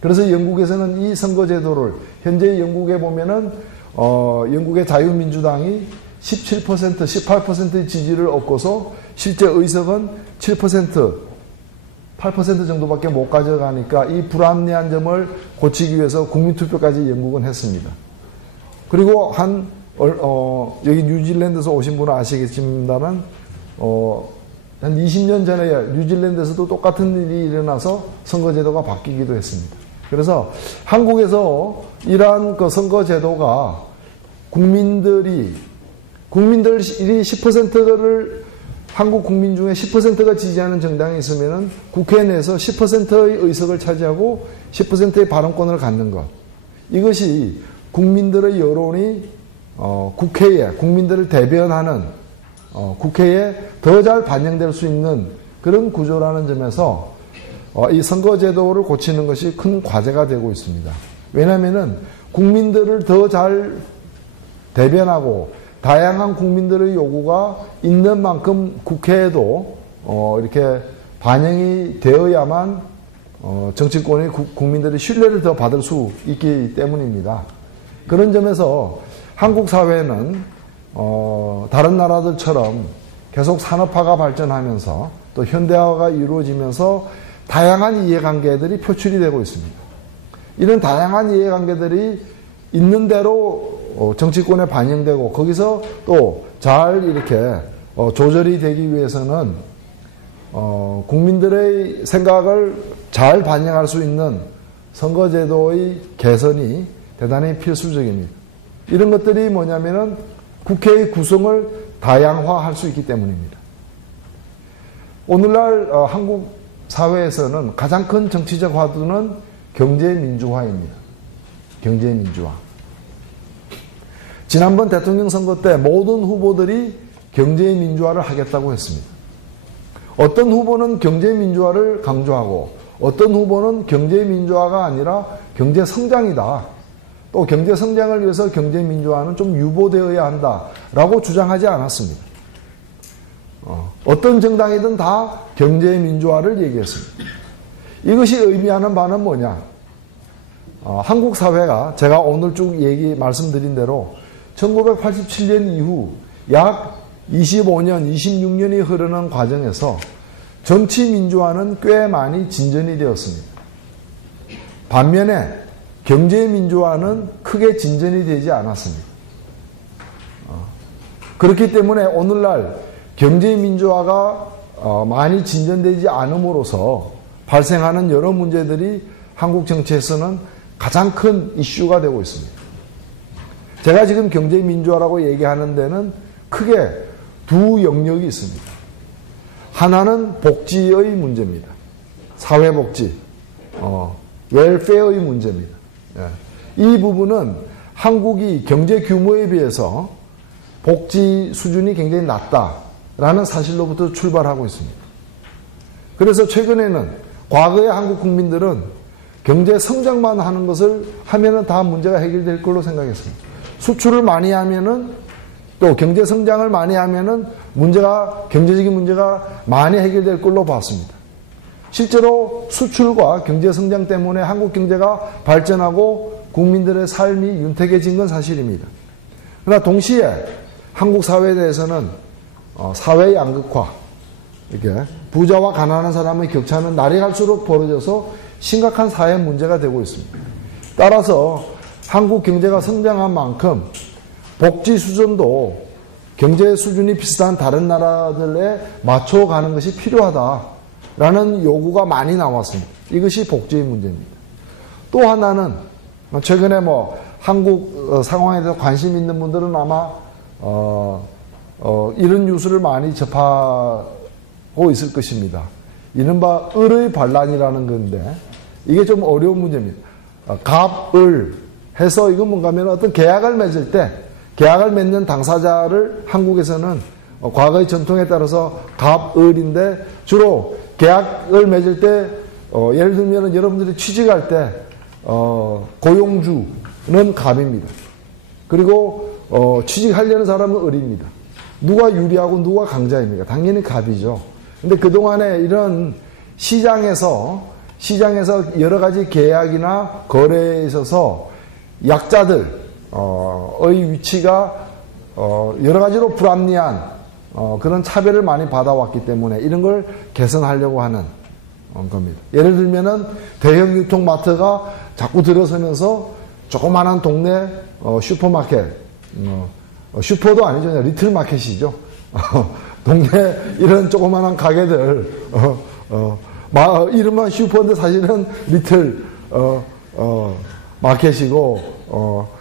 그래서 영국에서는 이 선거제도를 현재 영국에 보면은 영국의 자유민주당이 17%, 18%의 지지를 얻고서 실제 의석은 7%, 8% 정도밖에 못 가져가니까 이 불합리한 점을 고치기 위해서 국민투표까지 영국은 했습니다. 그리고 여기 뉴질랜드에서 오신 분은 아시겠지만은, 한 20년 전에 뉴질랜드에서도 똑같은 일이 일어나서 선거제도가 바뀌기도 했습니다. 그래서 한국에서 이러한 그 선거제도가 국민들이 10%를 한국 국민 중에 10%가 지지하는 정당이 있으면은 국회 내에서 10%의 의석을 차지하고 10%의 발언권을 갖는 것. 이것이 국민들의 여론이 국회에 국민들을 대변하는 국회에 더 잘 반영될 수 있는 그런 구조라는 점에서 이 선거제도를 고치는 것이 큰 과제가 되고 있습니다. 왜냐하면은 국민들을 더 잘 대변하고 다양한 국민들의 요구가 있는 만큼 국회에도 이렇게 반영이 되어야만 정치권이 국민들의 신뢰를 더 받을 수 있기 때문입니다. 그런 점에서 한국 사회는 다른 나라들처럼 계속 산업화가 발전하면서 또 현대화가 이루어지면서 다양한 이해관계들이 표출이 되고 있습니다. 이런 다양한 이해관계들이 있는 대로 정치권에 반영되고 거기서 또 잘 이렇게 조절이 되기 위해서는 국민들의 생각을 잘 반영할 수 있는 선거제도의 개선이 대단히 필수적입니다. 이런 것들이 뭐냐면은 국회의 구성을 다양화할 수 있기 때문입니다. 오늘날 한국 사회에서는 가장 큰 정치적 화두는 경제민주화입니다. 경제민주화. 지난번 대통령 선거 때 모든 후보들이 경제민주화를 하겠다고 했습니다. 어떤 후보는 경제민주화를 강조하고 어떤 후보는 경제민주화가 아니라 경제성장이다. 또 경제성장을 위해서 경제민주화는 좀 유보되어야 한다라고 주장하지 않았습니다. 어떤 정당이든 다 경제민주화를 얘기했습니다. 이것이 의미하는 바는 뭐냐? 한국 사회가 제가 오늘 쭉 말씀드린 대로 1987년 이후 약 25년, 26년이 흐르는 과정에서 정치 민주화는 꽤 많이 진전이 되었습니다. 반면에 경제 민주화는 크게 진전이 되지 않았습니다. 그렇기 때문에 오늘날 경제 민주화가 많이 진전되지 않음으로써 발생하는 여러 문제들이 한국 정치에서는 가장 큰 이슈가 되고 있습니다. 제가 지금 경제민주화라고 얘기하는 데는 크게 두 영역이 있습니다. 하나는 복지의 문제입니다. 사회복지, 웰페어의 문제입니다. 이 부분은 한국이 경제 규모에 비해서 복지 수준이 굉장히 낮다라는 사실로부터 출발하고 있습니다. 그래서 최근에는 과거의 한국 국민들은 경제 성장만 하는 것을 하면은 다 문제가 해결될 걸로 생각했습니다. 수출을 많이 하면은 또 경제 성장을 많이 하면은 경제적인 문제가 많이 해결될 걸로 봤습니다. 실제로 수출과 경제 성장 때문에 한국 경제가 발전하고 국민들의 삶이 윤택해진 건 사실입니다. 그러나 동시에 한국 사회에 대해서는 사회 양극화, 이렇게 부자와 가난한 사람의 격차는 날이 갈수록 벌어져서 심각한 사회 문제가 되고 있습니다. 따라서 한국 경제가 성장한 만큼 복지 수준도 경제 수준이 비슷한 다른 나라들에 맞춰가는 것이 필요하다라는 요구가 많이 나왔습니다. 이것이 복지의 문제입니다. 또 하나는 최근에 한국 상황에 대해서 관심 있는 분들은 아마 이런 뉴스를 많이 접하고 있을 것입니다. 이른바 을의 반란이라는 건데 이게 좀 어려운 문제입니다. 갑을 해서 이건 뭔가 하면 어떤 계약을 맺을 때 계약을 맺는 당사자를 한국에서는 과거의 전통에 따라서 갑을인데 주로 계약을 맺을 때 예를 들면 여러분들이 취직할 때 고용주는 갑입니다. 그리고 취직하려는 사람은 을입니다. 누가 유리하고 누가 강자입니까? 당연히 갑이죠. 근데 그동안에 이런 시장에서 여러 가지 계약이나 거래에 있어서 약자들의 위치가 여러 가지로 불합리한 그런 차별을 많이 받아왔기 때문에 이런 걸 개선하려고 하는 겁니다. 예를 들면은 대형 유통마트가 자꾸 들어서면서 조그마한 동네 슈퍼마켓, 슈퍼도 아니죠. 그냥 리틀 마켓이죠. 동네 이런 조그마한 가게들, 이름만 슈퍼인데 사실은 리틀, 마켓이고,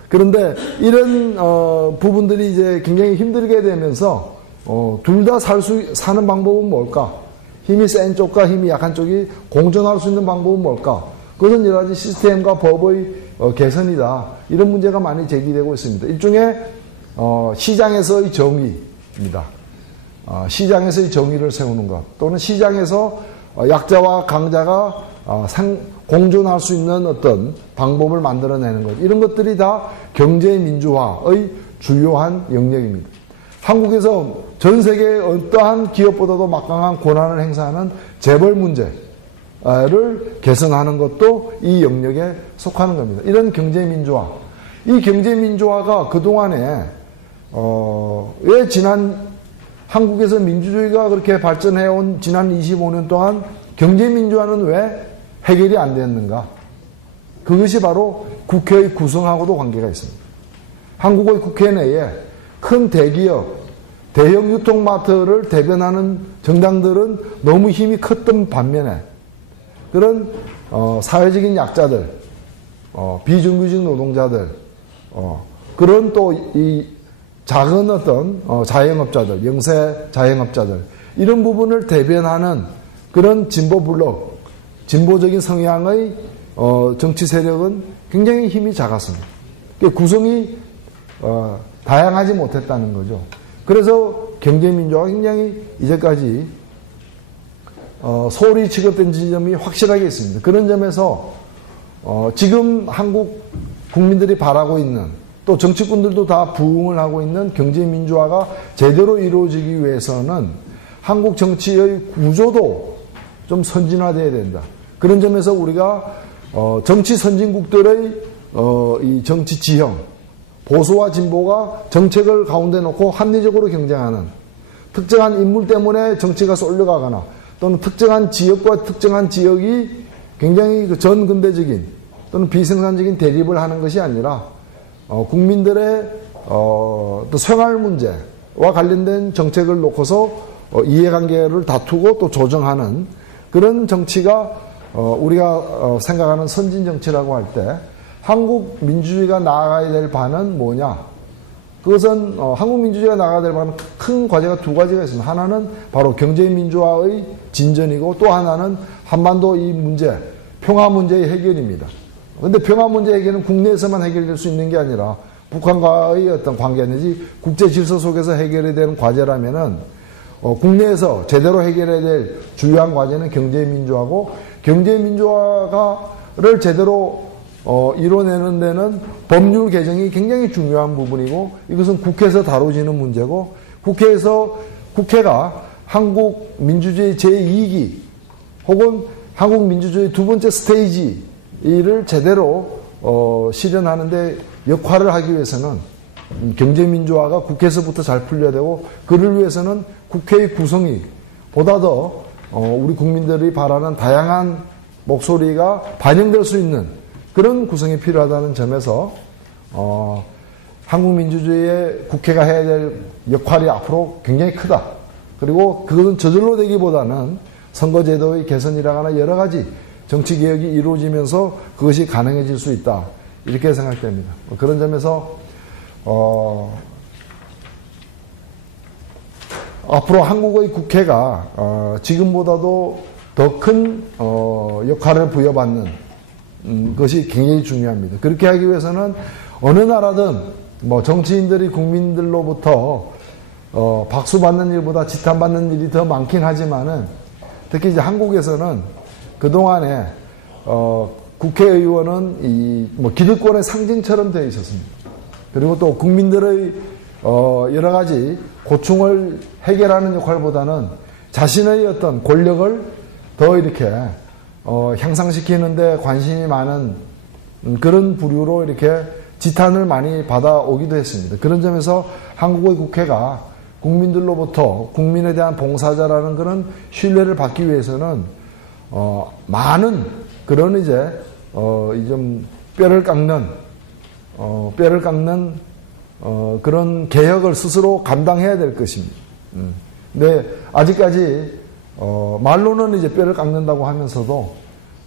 그런데 이런, 부분들이 이제 굉장히 힘들게 되면서, 둘 다 사는 방법은 뭘까? 힘이 센 쪽과 힘이 약한 쪽이 공존할 수 있는 방법은 뭘까? 그것은 여러 가지 시스템과 법의 개선이다. 이런 문제가 많이 제기되고 있습니다. 일종의, 시장에서의 정의입니다. 시장에서의 정의를 세우는 것, 또는 시장에서 약자와 강자가 공존할 수 있는 어떤 방법을 만들어내는 것, 이런 것들이 다 경제 민주화의 주요한 영역입니다. 한국에서 전 세계의 어떠한 기업보다도 막강한 권한을 행사하는 재벌 문제를 개선하는 것도 이 영역에 속하는 겁니다. 이런 경제 민주화, 이 경제 민주화가 그동안에 왜 한국에서 민주주의가 그렇게 발전해온 지난 25년 동안 경제 민주화는 왜 해결이 안 됐는가? 그것이 바로 국회의 구성하고도 관계가 있습니다. 한국의 국회 내에 큰 대기업, 대형 유통마트를 대변하는 정당들은 너무 힘이 컸던 반면에 그런 사회적인 약자들, 비정규직 노동자들, 그런 또 이 작은 어떤 자영업자들, 영세 자영업자들, 이런 부분을 대변하는 그런 진보 블록, 진보적인 성향의 정치 세력은 굉장히 힘이 작았습니다. 구성이 다양하지 못했다는 거죠. 그래서 경제민주화가 굉장히 이제까지 소홀히 취급된 지점이 확실하게 있습니다. 그런 점에서 지금 한국 국민들이 바라고 있는, 또 정치꾼들도 다 부응을 하고 있는 경제민주화가 제대로 이루어지기 위해서는 한국 정치의 구조도 좀 선진화되어야 된다. 그런 점에서 우리가 정치 선진국들의 이 정치 지형, 보수와 진보가 정책을 가운데 놓고 합리적으로 경쟁하는, 특정한 인물 때문에 정치가 쏠려가거나 또는 특정한 지역과 특정한 지역이 굉장히 전근대적인 또는 비생산적인 대립을 하는 것이 아니라 국민들의 또 생활 문제와 관련된 정책을 놓고서 이해관계를 다투고 또 조정하는 그런 정치가 우리가 생각하는 선진 정치라고 할 때 한국 민주주의가 나아가야 될 바는 뭐냐? 그것은 한국 민주주의가 나아가야 될 바는 큰 과제가 두 가지가 있습니다. 하나는 바로 경제 민주화의 진전이고, 또 하나는 한반도 이 문제, 평화 문제의 해결입니다. 그런데 평화 문제 해결은 국내에서만 해결될 수 있는 게 아니라 북한과의 어떤 관계 내지 국제 질서 속에서 해결해야 되는 과제라면은 국내에서 제대로 해결해야 될 주요한 과제는 경제 민주화고, 경제 민주화를 제대로 이뤄내는 데는 법률 개정이 굉장히 중요한 부분이고, 이것은 국회에서 다뤄지는 문제고, 국회가 한국 민주주의 제2기 혹은 한국 민주주의 두 번째 스테이지를 제대로 실현하는데 역할을 하기 위해서는 경제민주화가 국회에서부터 잘 풀려야 되고, 그를 위해서는 국회의 구성이 보다 더 우리 국민들이 바라는 다양한 목소리가 반영될 수 있는 그런 구성이 필요하다는 점에서 한국 민주주의의 국회가 해야 될 역할이 앞으로 굉장히 크다. 그리고 그것은 저절로 되기보다는 선거제도의 개선이라거나 여러 가지 정치개혁이 이루어지면서 그것이 가능해질 수 있다. 이렇게 생각됩니다. 그런 점에서 앞으로 한국의 국회가 지금보다도 더 큰 역할을 부여받는 것이 굉장히 중요합니다. 그렇게 하기 위해서는 어느 나라든 정치인들이 국민들로부터 박수 받는 일보다 지탄받는 일이 더 많긴 하지만은, 특히 이제 한국에서는 그동안에 국회의원은 기득권의 상징처럼 되어 있었습니다. 그리고 또 국민들의 여러 가지 고충을 해결하는 역할보다는 자신의 어떤 권력을 더 이렇게 향상시키는데 관심이 많은 그런 부류로 이렇게 지탄을 많이 받아오기도 했습니다. 그런 점에서 한국의 국회가 국민들로부터 국민에 대한 봉사자라는 그런 신뢰를 받기 위해서는 많은 그런 이제 좀 뼈를 깎는 뼈를 깎는 그런 개혁을 스스로 감당해야 될 것입니다. 근데 아직까지 말로는 이제 뼈를 깎는다고 하면서도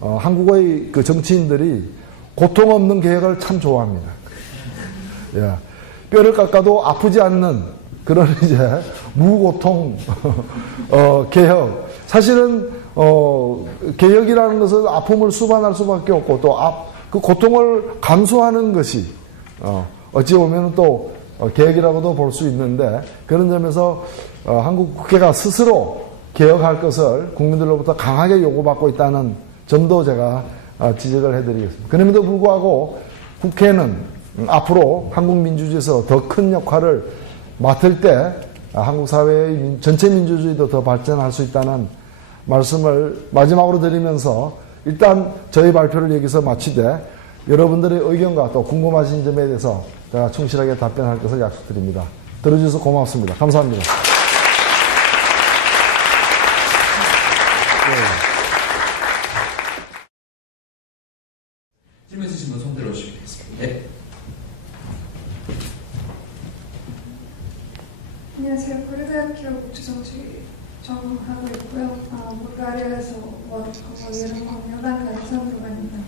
한국의 그 정치인들이 고통 없는 개혁을 참 좋아합니다. 예. 뼈를 깎아도 아프지 않는 그런 이제 무고통 개혁. 사실은 개혁이라는 것은 아픔을 수반할 수밖에 없고 또 그 고통을 감수하는 것이 어찌 보면 또 개혁이라고도 볼 수 있는데 그런 점에서 한국 국회가 스스로 개혁할 것을 국민들로부터 강하게 요구받고 있다는 점도 제가 지적을 해드리겠습니다. 그럼에도 불구하고 국회는 앞으로 한국 민주주의에서 더 큰 역할을 맡을 때 한국 사회의 전체 민주주의도 더 발전할 수 있다는 말씀을 마지막으로 드리면서 일단 저희 발표를 여기서 마치되 여러분들의 의견과 또 궁금하신 점에 대해서 제가 충실하게 답변할 것을 약속드립니다. 들어주셔서 고맙습니다. 감사합니다. 질문 있으신 분 손 들어주시면 되겠습니다. 네. 안녕하세요. 고려대학교 국제정치 전공하고 있고요. 불가리아에서 여당 가이선으로 갑니다.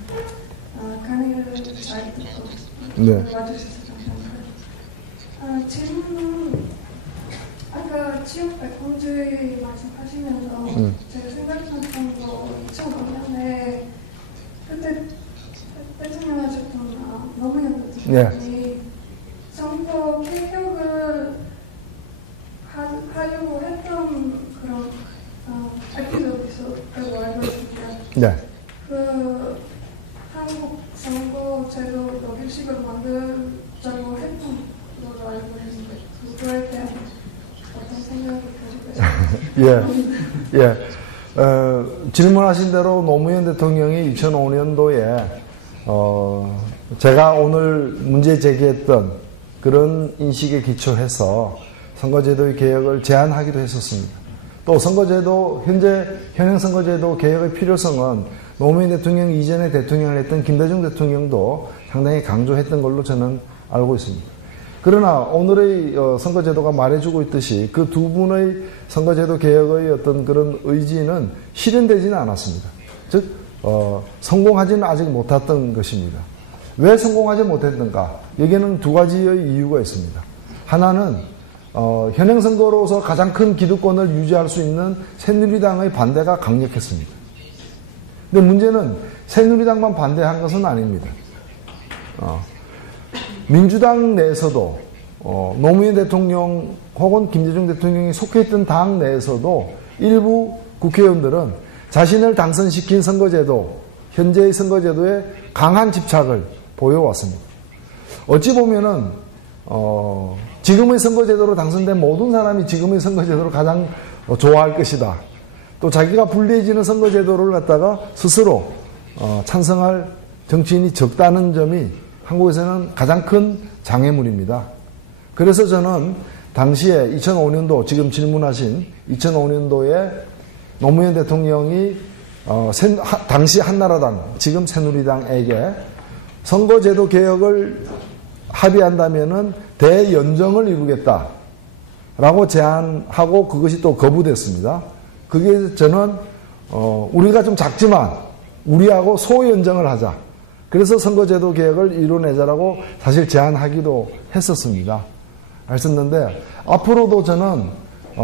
강의를 잘 듣고 네. 와주셔서 감사합니다. 질문은 아까 지역 백범주의 말씀하시면서 제가 생각했던 거 2005년에 그때 대통령 하셨던 노무현 대통령이 선거 개혁을 하려고 했던 그런 에피소드가 있었다고 알고 있습니다. 네. 그 한국 선거제도 녹일식을 만들자고 했던 걸로 알고 있는데 그거에 대한 어떤 생각을 가지고 계신가요? 예. 질문하신 대로 노무현 대통령이 2005년도에 제가 오늘 문제 제기했던 그런 인식에 기초해서 선거제도의 개혁을 제안하기도 했었습니다. 또 선거제도, 현행 선거제도 개혁의 필요성은 노무현 대통령 이전에 대통령을 했던 김대중 대통령도 상당히 강조했던 걸로 저는 알고 있습니다. 그러나 오늘의 선거제도가 말해주고 있듯이 그 두 분의 선거제도 개혁의 어떤 그런 의지는 실현되지는 않았습니다. 즉, 성공하지는 아직 못했던 것입니다. 왜 성공하지 못했던가? 여기에는 두 가지의 이유가 있습니다. 하나는 현행 선거로서 가장 큰 기득권을 유지할 수 있는 새누리당의 반대가 강력했습니다. 근데 문제는 새누리당만 반대한 것은 아닙니다. 민주당 내에서도 노무현 대통령 혹은 김대중 대통령이 속해 있던 당 내에서도 일부 국회의원들은 자신을 당선시킨 선거제도, 현재의 선거제도에 강한 집착을 보여왔습니다. 어찌 보면은 지금의 선거제도로 당선된 모든 사람이 지금의 선거제도를 가장 좋아할 것이다. 또 자기가 불리해지는 선거제도를 갖다가 스스로 찬성할 정치인이 적다는 점이 한국에서는 가장 큰 장애물입니다. 그래서 저는 당시에 2005년도 지금 질문하신 2005년도에 노무현 대통령이 당시 한나라당, 지금 새누리당에게 선거제도 개혁을 합의한다면은 대연정을 이루겠다라고 제안하고 그것이 또 거부됐습니다. 그게 저는 우리가 좀 작지만 우리하고 소연정을 하자. 그래서 선거제도 개혁을 이뤄내자라고 사실 제안하기도 했었습니다. 했었는데 앞으로도 저는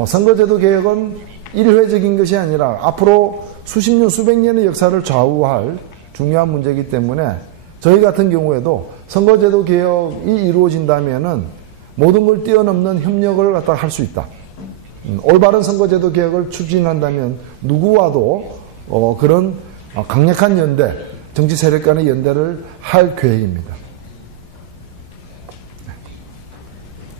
선거제도 개혁은 일회적인 것이 아니라 앞으로 수십 년, 수백 년의 역사를 좌우할 중요한 문제이기 때문에 저희 같은 경우에도 선거제도 개혁이 이루어진다면은 모든 걸 뛰어넘는 협력을 갖다 할 수 있다. 올바른 선거제도 개혁을 추진한다면 누구와도 그런 강력한 연대, 정치 세력 간의 연대를 할 계획입니다.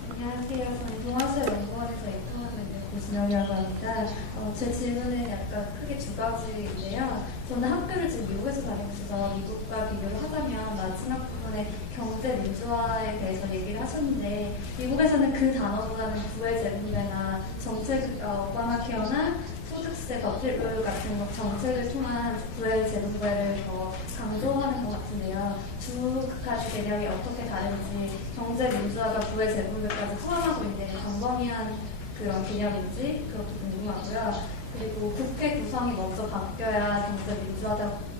안녕하세요. 저는 동아시아연구원에서 인턴하고 있는 고진영이라고 합니다. 제 질문은 약간 크게 두 가지인데요. 저는 학교를 지금 미국에서 다니고 있어서 미국과 비교를 하자면 마지막 부분에 경제 민주화에 대해서 얘기를 하셨는데 미국에서는 그 단어보다는 부의 재분배나 정책 오바마 케어나 소득 텍스의 버틸블 같은 정책을 통한 부의 재분배를 더 강조하는 것 같은데요. 두 가지 개념이 어떻게 다른지, 경제 민주화가 부의 재분배까지 포함하고 있는 광범위한 그런 개념인지 그것도 궁금하고요. 그리고 국회 구성이 먼저 바뀌어야 경제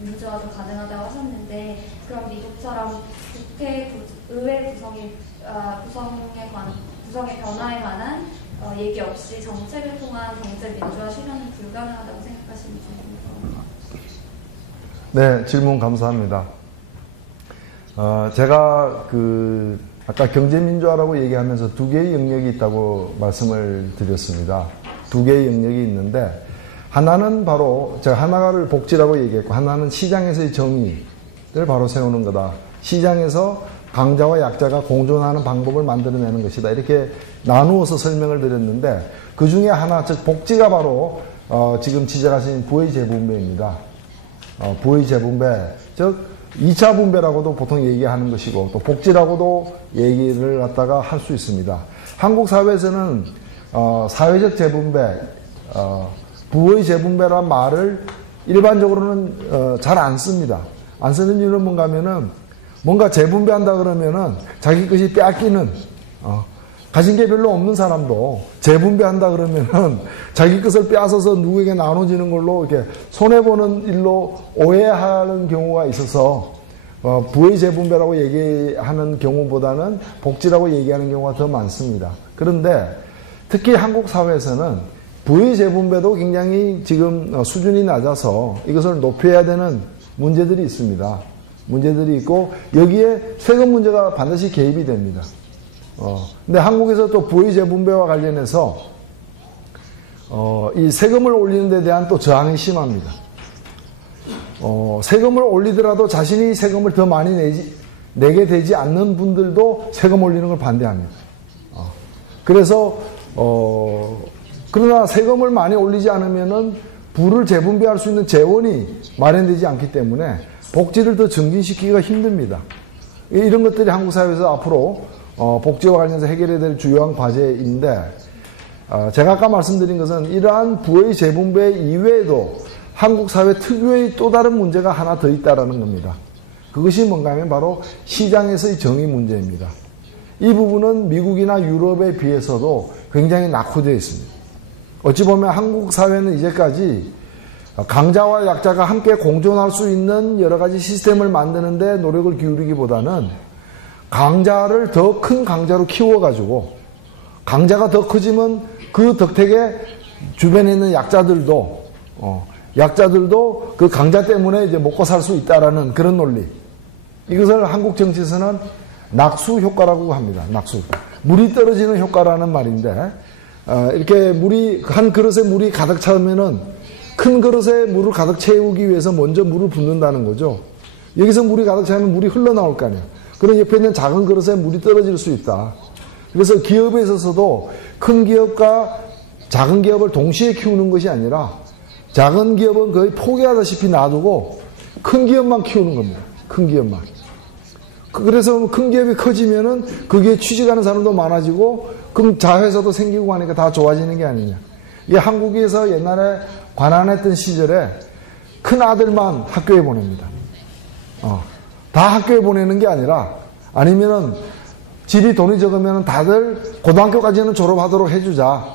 민주화도 가능하다고 하셨는데, 그럼 미국처럼 의회 구성의 변화에 관한 얘기 없이 정책을 통한 경제 민주화 실현은 불가능하다고 생각하시는지 궁금합니다. 네, 질문 감사합니다. 제가 아까 경제민주화라고 얘기하면서 두 개의 영역이 있다고 말씀을 드렸습니다. 두 개의 영역이 있는데, 하나는 바로 제가 하나를 복지라고 얘기했고, 하나는 시장에서의 정의를 바로 세우는 거다. 시장에서 강자와 약자가 공존하는 방법을 만들어내는 것이다. 이렇게 나누어서 설명을 드렸는데, 그 중에 하나, 즉 복지가 바로 지금 지적하신 부의 재분배입니다. 부의 재분배, 즉 2차 분배라고도 보통 얘기하는 것이고, 또 복지라고도 얘기를 갖다가 할 수 있습니다. 한국 사회에서는 사회적 재분배, 부의 재분배란 말을 일반적으로는 잘 안 씁니다. 안 쓰는 이유는 뭔가 하면은, 뭔가 재분배한다 그러면은 자기 것이 빼앗기는, 가진 게 별로 없는 사람도 재분배한다 그러면은 자기 것을 빼앗아서 누구에게 나눠지는 걸로 이렇게 손해보는 일로 오해하는 경우가 있어서, 부의 재분배라고 얘기하는 경우보다는 복지라고 얘기하는 경우가 더 많습니다. 그런데 특히 한국 사회에서는 부의 재분배도 굉장히 지금 수준이 낮아서 이것을 높여야 되는 문제들이 있습니다. 문제들이 있고, 여기에 세금 문제가 반드시 개입이 됩니다. 근데 한국에서 또 부의 재분배와 관련해서 이 세금을 올리는 데 대한 또 저항이 심합니다. 세금을 올리더라도 자신이 세금을 더 많이 내게 되지 않는 분들도 세금 올리는 걸 반대합니다. 그래서 그러나 세금을 많이 올리지 않으면은 부를 재분배할 수 있는 재원이 마련되지 않기 때문에 복지를 더 증진시키기가 힘듭니다. 이런 것들이 한국 사회에서 앞으로 복지와 관련해서 해결해야 될 주요한 과제인데, 제가 아까 말씀드린 것은 이러한 부의 재분배 이외에도 한국 사회 특유의 또 다른 문제가 하나 더 있다라는 겁니다. 그것이 뭔가 하면 바로 시장에서의 정의 문제입니다. 이 부분은 미국이나 유럽에 비해서도 굉장히 낙후되어 있습니다. 어찌 보면 한국 사회는 이제까지 강자와 약자가 함께 공존할 수 있는 여러 가지 시스템을 만드는데 노력을 기울이기보다는 강자를 더 큰 강자로 키워가지고, 강자가 더 커지면 그 덕택에 주변에 있는 약자들도 그 강자 때문에 이제 먹고 살 수 있다라는 그런 논리. 이것을 한국 정치에서는 낙수 효과라고 합니다. 낙수 효과. 물이 떨어지는 효과라는 말인데, 이렇게 한 그릇에 물이 가득 차면은 큰 그릇에 물을 가득 채우기 위해서 먼저 물을 붓는다는 거죠. 여기서 물이 가득 차면 물이 흘러나올 거 아니에요. 그런 옆에 있는 작은 그릇에 물이 떨어질 수 있다. 그래서 기업에 있어서도 큰 기업과 작은 기업을 동시에 키우는 것이 아니라 작은 기업은 거의 포기하다시피 놔두고 큰 기업만 키우는 겁니다. 큰 기업만. 그래서 큰 기업이 커지면은 거기에 취직하는 사람도 많아지고 그럼 자회사도 생기고 하니까 다 좋아지는 게 아니냐. 이게 한국에서 옛날에 관할했던 시절에 큰 아들만 학교에 보냅니다. 다 학교에 보내는 게 아니라, 아니면은 집이 돈이 적으면 다들 고등학교까지는 졸업하도록 해주자.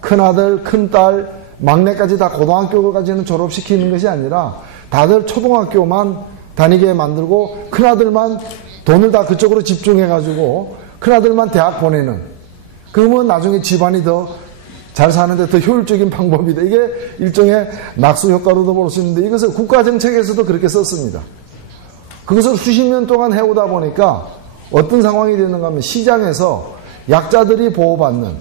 큰 아들, 큰 딸, 막내까지 다 고등학교까지는 졸업시키는 것이 아니라 다들 초등학교만 다니게 만들고 큰 아들만 돈을 다 그쪽으로 집중해가지고 큰 아들만 대학 보내는. 그러면 나중에 집안이 더 잘 사는데 더 효율적인 방법이다. 이게 일종의 낙수 효과로도 볼 수 있는데, 이것을 국가정책에서도 그렇게 썼습니다. 그것을 수십 년 동안 해오다 보니까 어떤 상황이 되는가 하면, 시장에서 약자들이 보호받는,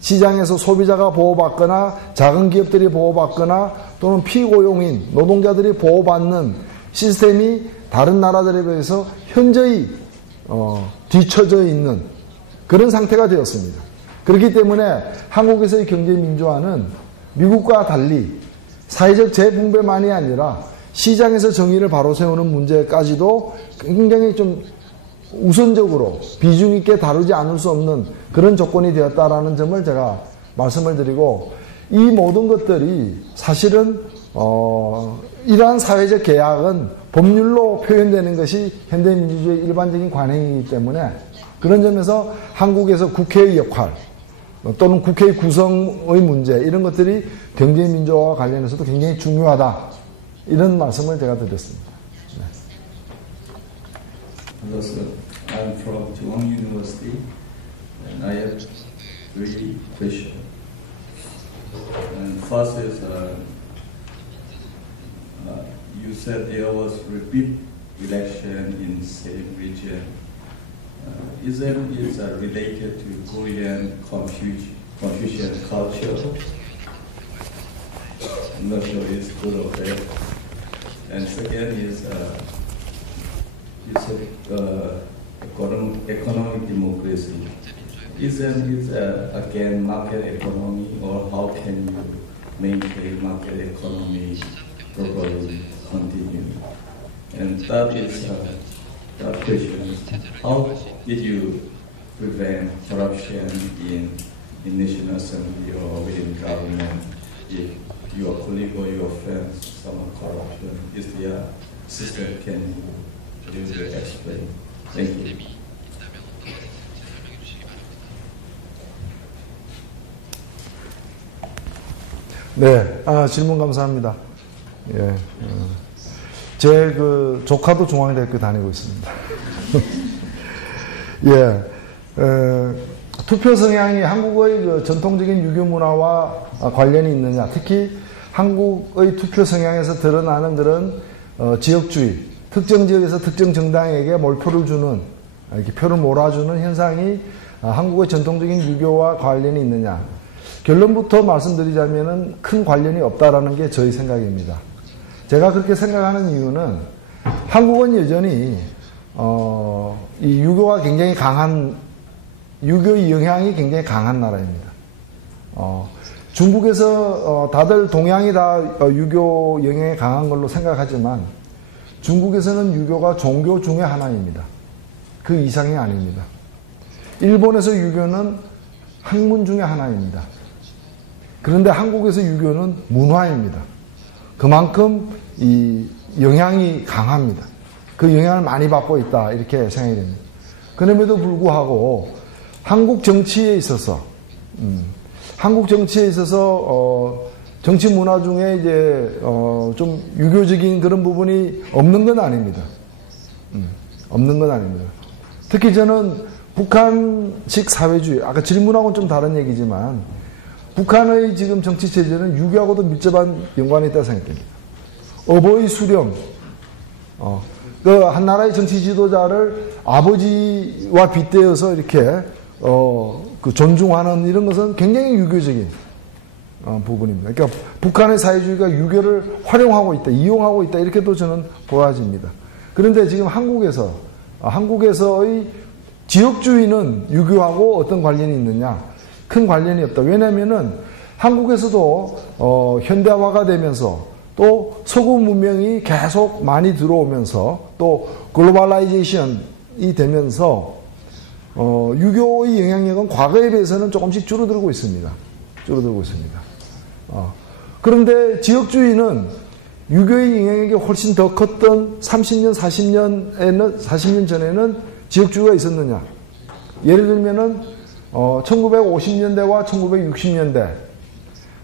시장에서 소비자가 보호받거나 작은 기업들이 보호받거나 또는 피고용인 노동자들이 보호받는 시스템이 다른 나라들에 비해서 현저히 뒤처져 있는 그런 상태가 되었습니다. 그렇기 때문에 한국에서의 경제민주화는 미국과 달리 사회적 재분배만이 아니라 시장에서 정의를 바로 세우는 문제까지도 굉장히 좀 우선적으로 비중 있게 다루지 않을 수 없는 그런 조건이 되었다라는 점을 제가 말씀을 드리고, 이 모든 것들이 사실은 이러한 사회적 계약은 법률로 표현되는 것이 현대민주주의의 일반적인 관행이기 때문에 그런 점에서 한국에서 국회의 역할 또는 국회의 구성의 문제 이런 것들이 경제민주화와 관련해서도 굉장히 중요하다. 이런 말씀을 제가 드렸습니다. 네. Hello, sir. I'm from Chuang University and I have 3 questions. And first is, you said there was repeat election in same region. Isn't it related to Korean Confucian culture? I'm not sure it's good or bad. And second is, you said economic democracy. Isn't it again market economy, or how can you maintain market economy properly continue? And that is that question. How did you prevent corruption in National Assembly or within government? If your colleague or your friends some corruption, is there a system can you explain? Thank you. 네, 질문 감사합니다. 예, 제 조카도 중앙대학교 다니고 있습니다. 예, 투표 성향이 한국의 전통적인 유교 문화와 관련이 있느냐, 특히 한국의 투표 성향에서 드러나는 그런 지역주의, 특정 지역에서 특정 정당에게 몰표를 주는, 이렇게 표를 몰아주는 현상이 한국의 전통적인 유교와 관련이 있느냐. 결론부터 말씀드리자면은 큰 관련이 없다라는 게 저희 생각입니다. 제가 그렇게 생각하는 이유는 한국은 여전히 이 유교가 굉장히 강한, 유교의 영향이 굉장히 강한 나라입니다. 중국에서 다들 동양이 다 유교 영향이 강한 걸로 생각하지만 중국에서는 유교가 종교 중에 하나입니다. 그 이상이 아닙니다. 일본에서 유교는 학문 중에 하나입니다. 그런데 한국에서 유교는 문화입니다. 그만큼 이 영향이 강합니다. 그 영향을 많이 받고 있다 이렇게 생각이 됩니다. 그럼에도 불구하고 한국 정치에 있어서 정치 문화 중에 이제 좀 유교적인 그런 부분이 없는 건 아닙니다. 없는 건 아닙니다. 특히 저는 북한식 사회주의, 아까 질문하고는 좀 다른 얘기지만 북한의 지금 정치 체제는 유교하고도 밀접한 연관이 있다고 생각됩니다. 어버이 수령, 그 한 나라의 정치 지도자를 아버지와 빗대어서 이렇게 그 존중하는 이런 것은 굉장히 유교적인 부분입니다. 그러니까 북한의 사회주의가 유교를 활용하고 있다, 이용하고 있다 이렇게도 저는 보아집니다. 그런데 지금 한국에서의 지역주의는 유교하고 어떤 관련이 있느냐? 큰 관련이 없다. 왜냐하면은 한국에서도 현대화가 되면서 또 서구 문명이 계속 많이 들어오면서 또 글로벌라이제이션이 되면서 유교의 영향력은 과거에 비해서는 조금씩 줄어들고 있습니다. 그런데 지역주의는 유교의 영향력이 훨씬 더 컸던 30년, 40년 전에는 지역주의가 있었느냐? 예를 들면은 1950년대와 1960년대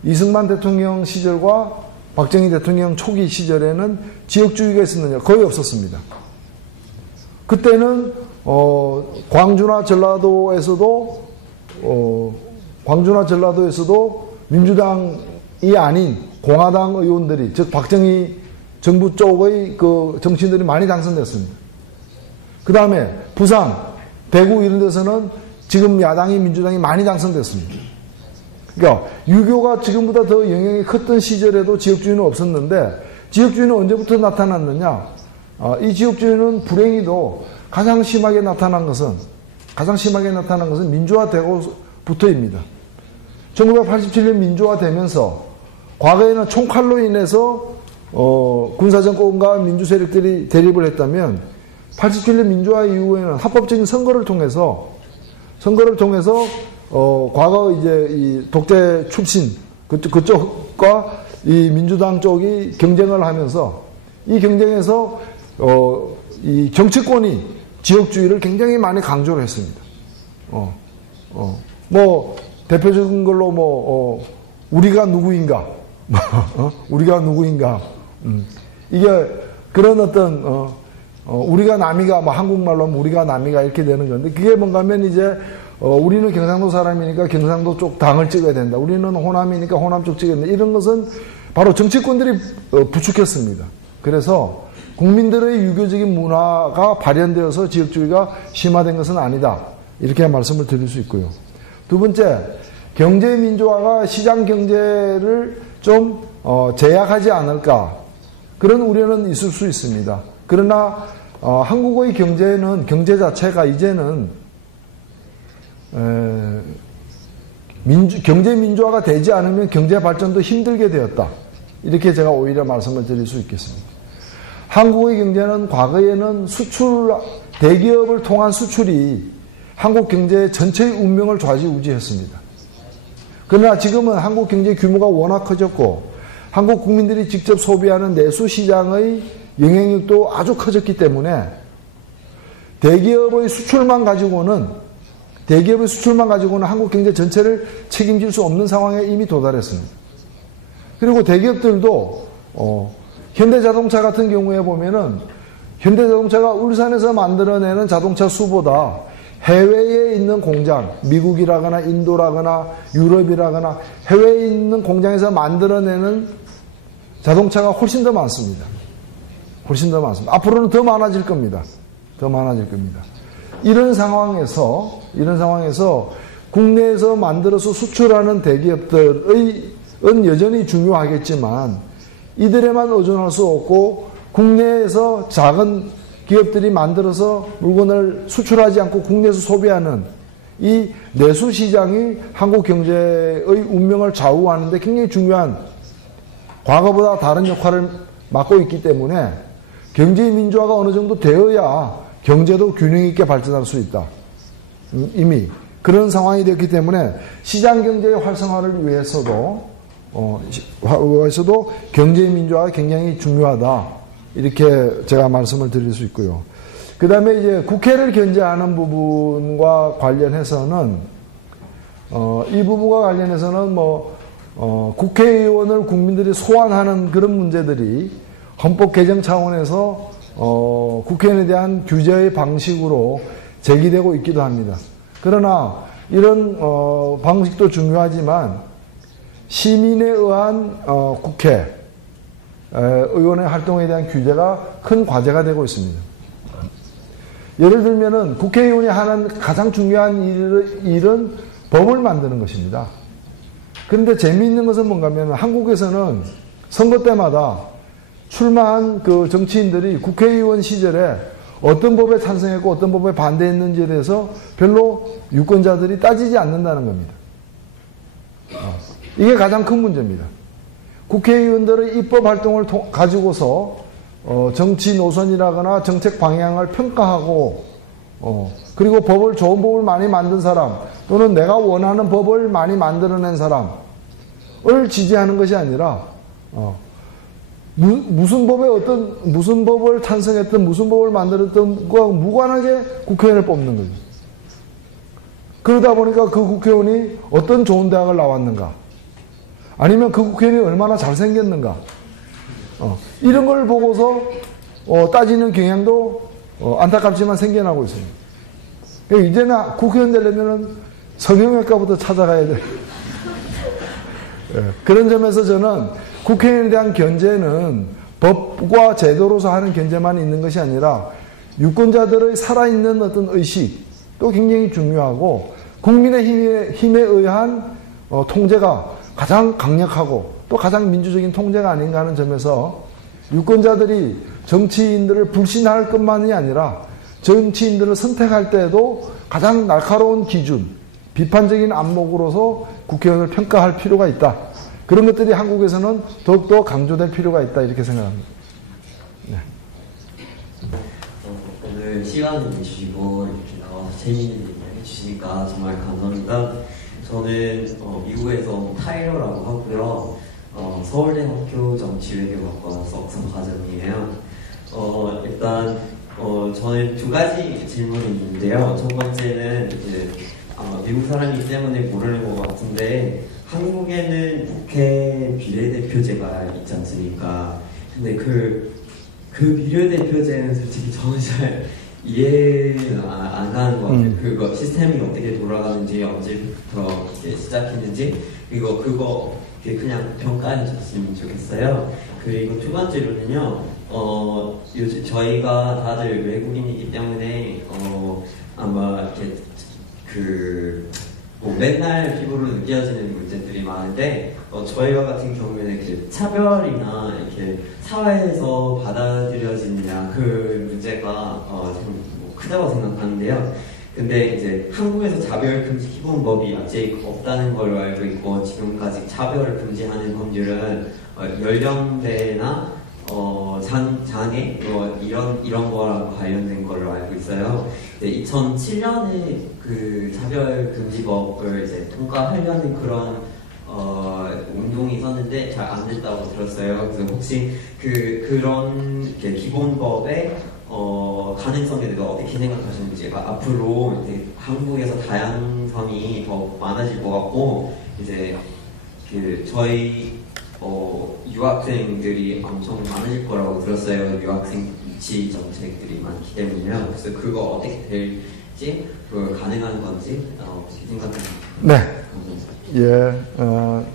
이승만 대통령 시절과 박정희 대통령 초기 시절에는 지역주의가 있었느냐? 거의 없었습니다. 그때는 광주나 전라도에서도 민주당이 아닌 공화당 의원들이, 즉 박정희 정부 쪽의 그 정치인들이 많이 당선됐습니다. 그 다음에 부산, 대구 이런 데서는 지금 야당이 민주당이 많이 당선됐습니다. 그러니까 유교가 지금보다 더 영향이 컸던 시절에도 지역주의는 없었는데 지역주의는 언제부터 나타났느냐? 이 지역주의는 불행히도 가장 심하게 나타난 것은 민주화되고부터입니다. 1987년 민주화되면서 과거에는 총칼로 인해서 군사정권과 민주세력들이 대립을 했다면 87년 민주화 이후에는 합법적인 선거를 통해서 과거 이제 이 독재 출신 그쪽과 이 민주당 쪽이 경쟁을 하면서 이 경쟁에서 이 정치권이 지역주의를 굉장히 많이 강조를 했습니다. 뭐 대표적인 걸로 우리가 누구인가, 우리가 누구인가, 이게 그런 어떤 우리가 남이가 뭐 한국말로 하면 우리가 남이가 이렇게 되는 건데 그게 뭔가 하면 이제 우리는 경상도 사람이니까 경상도 쪽 당을 찍어야 된다. 우리는 호남이니까 호남 쪽 찍어야 된다. 이런 것은 바로 정치권들이 부추겼습니다. 그래서 국민들의 유교적인 문화가 발현되어서 지역주의가 심화된 것은 아니다. 이렇게 말씀을 드릴 수 있고요. 두 번째, 경제 민주화가 시장 경제를 좀 제약하지 않을까. 그런 우려는 있을 수 있습니다. 그러나 한국의 경제 자체가 이제는 경제 민주화가 되지 않으면 경제 발전도 힘들게 되었다. 이렇게 제가 오히려 말씀을 드릴 수 있겠습니다. 한국의 경제는 과거에는 대기업을 통한 수출이 한국 경제 전체의 운명을 좌지우지했습니다. 그러나 지금은 한국 경제 규모가 워낙 커졌고 한국 국민들이 직접 소비하는 내수 시장의 영향력도 아주 커졌기 때문에 대기업의 수출만 가지고는 한국 경제 전체를 책임질 수 없는 상황에 이미 도달했습니다. 그리고 대기업들도 현대자동차 같은 경우에 보면은 현대자동차가 울산에서 만들어내는 자동차 수보다 해외에 있는 공장, 미국이라거나 인도라거나 유럽이라거나 해외에 있는 공장에서 만들어내는 자동차가 훨씬 더 많습니다. 훨씬 더 많습니다. 앞으로는 더 많아질 겁니다. 더 많아질 겁니다. 이런 상황에서 국내에서 만들어서 수출하는 대기업들은 여전히 중요하겠지만 이들에만 의존할 수 없고 국내에서 작은 기업들이 만들어서 물건을 수출하지 않고 국내에서 소비하는 이 내수 시장이 한국 경제의 운명을 좌우하는 데 굉장히 중요한 과거보다 다른 역할을 맡고 있기 때문에 경제 민주화가 어느 정도 되어야 경제도 균형 있게 발전할 수 있다. 이미 그런 상황이 됐기 때문에 시장 경제의 활성화를 위해서도 경제 민주화가 굉장히 중요하다. 이렇게 제가 말씀을 드릴 수 있고요. 그 다음에 이제 국회를 견제하는 부분과 관련해서는, 이 부분과 관련해서는 국회의원을 국민들이 소환하는 그런 문제들이 헌법 개정 차원에서, 국회의원에 대한 규제의 방식으로 제기되고 있기도 합니다. 그러나 이런, 방식도 중요하지만 시민에 의한, 국회, 의원의 활동에 대한 규제가 큰 과제가 되고 있습니다. 예를 들면은 국회의원이 하는 가장 중요한 일은 법을 만드는 것입니다. 그런데 재미있는 것은 뭔가 하면 한국에서는 선거 때마다 출마한 그 정치인들이 국회의원 시절에 어떤 법에 찬성했고 어떤 법에 반대했는지에 대해서 별로 유권자들이 따지지 않는다는 겁니다. 이게 가장 큰 문제입니다. 국회의원들의 입법 활동을 가지고서 정치 노선이라거나 정책 방향을 평가하고 그리고 좋은 법을 많이 만든 사람 또는 내가 원하는 법을 많이 만들어낸 사람을 지지하는 것이 아니라 무슨 법을 찬성했든 무슨 법을 만들었든 그와 무관하게 국회의원을 뽑는 거죠. 그러다 보니까 그 국회의원이 어떤 좋은 대학을 나왔는가 아니면 그 국회의원이 얼마나 잘생겼는가 이런 걸 보고서 따지는 경향도 안타깝지만 생겨나고 있습니다. 이제는 국회의원 되려면 성형외과부터 찾아가야 돼요. 그런 점에서 저는 국회의원에 대한 견제는 법과 제도로서 하는 견제만 있는 것이 아니라 유권자들의 살아있는 어떤 의식도 굉장히 중요하고 국민의 힘에 의한 통제가 가장 강력하고 또 가장 민주적인 통제가 아닌가 하는 점에서 유권자들이 정치인들을 불신할 것만이 아니라 정치인들을 선택할 때에도 가장 날카로운 기준, 비판적인 안목으로서 국회의원을 평가할 필요가 있다. 그런 것들이 한국에서는 더욱더 강조될 필요가 있다. 이렇게 생각합니다. 네. 오늘 시간을 내주시고 이렇게 나와서 재미있는 얘기를 해주시니까 정말 감사합니다. 저는 미국에서 타이러라고 하고요. 서울대학교 정치외교학과 석사 과정이에요. 일단 저는 두 가지 질문이 있는데요. 첫 번째는 이제 미국 사람이기 때문에 모르는 것 같은데 한국에는 국회 비례대표제가 있지 않습니까? 근데 그 비례대표제는 솔직히 저는 잘 이해는 안 하는 것 같아요. 그거 시스템이 어떻게 돌아가는지, 언제부터 시작했는지, 그리고 그거 그냥 평가해 줬으면 좋겠어요. 그리고 두 번째로는요, 요즘 저희가 다들 외국인이기 때문에 아마 이렇게 맨날 피부로 느껴지는 문제들이 많은데 저희와 같은 경우에는 이렇게 차별이나 이렇게 사회에서 받아들여지느냐 그 문제가 좀 크다고 생각하는데요. 근데 이제 한국에서 차별금지 기본법이 아직 없다는 걸로 알고 있고 지금까지 차별을 금지하는 법률은 연령대나 장애 이런 거랑 관련된 걸로 알고 있어요. 2007년에 그 차별금지법을 이제 통과하려는 그런 운동이 있었는데 잘 안 됐다고 들었어요. 그래서 혹시 그런 기본법의 가능성에 대해서 어떻게 생각하시는지, 앞으로 이제 한국에서 다양성이 더 많아질 것 같고 이제 저희 유학생들이 엄청 많아질 거라고 들었어요. 유학생 유치 정책들이 많기 때문에요. 그래서 그거 어떻게 될지, 가능한 건지 어떻게 생각하세요? 네.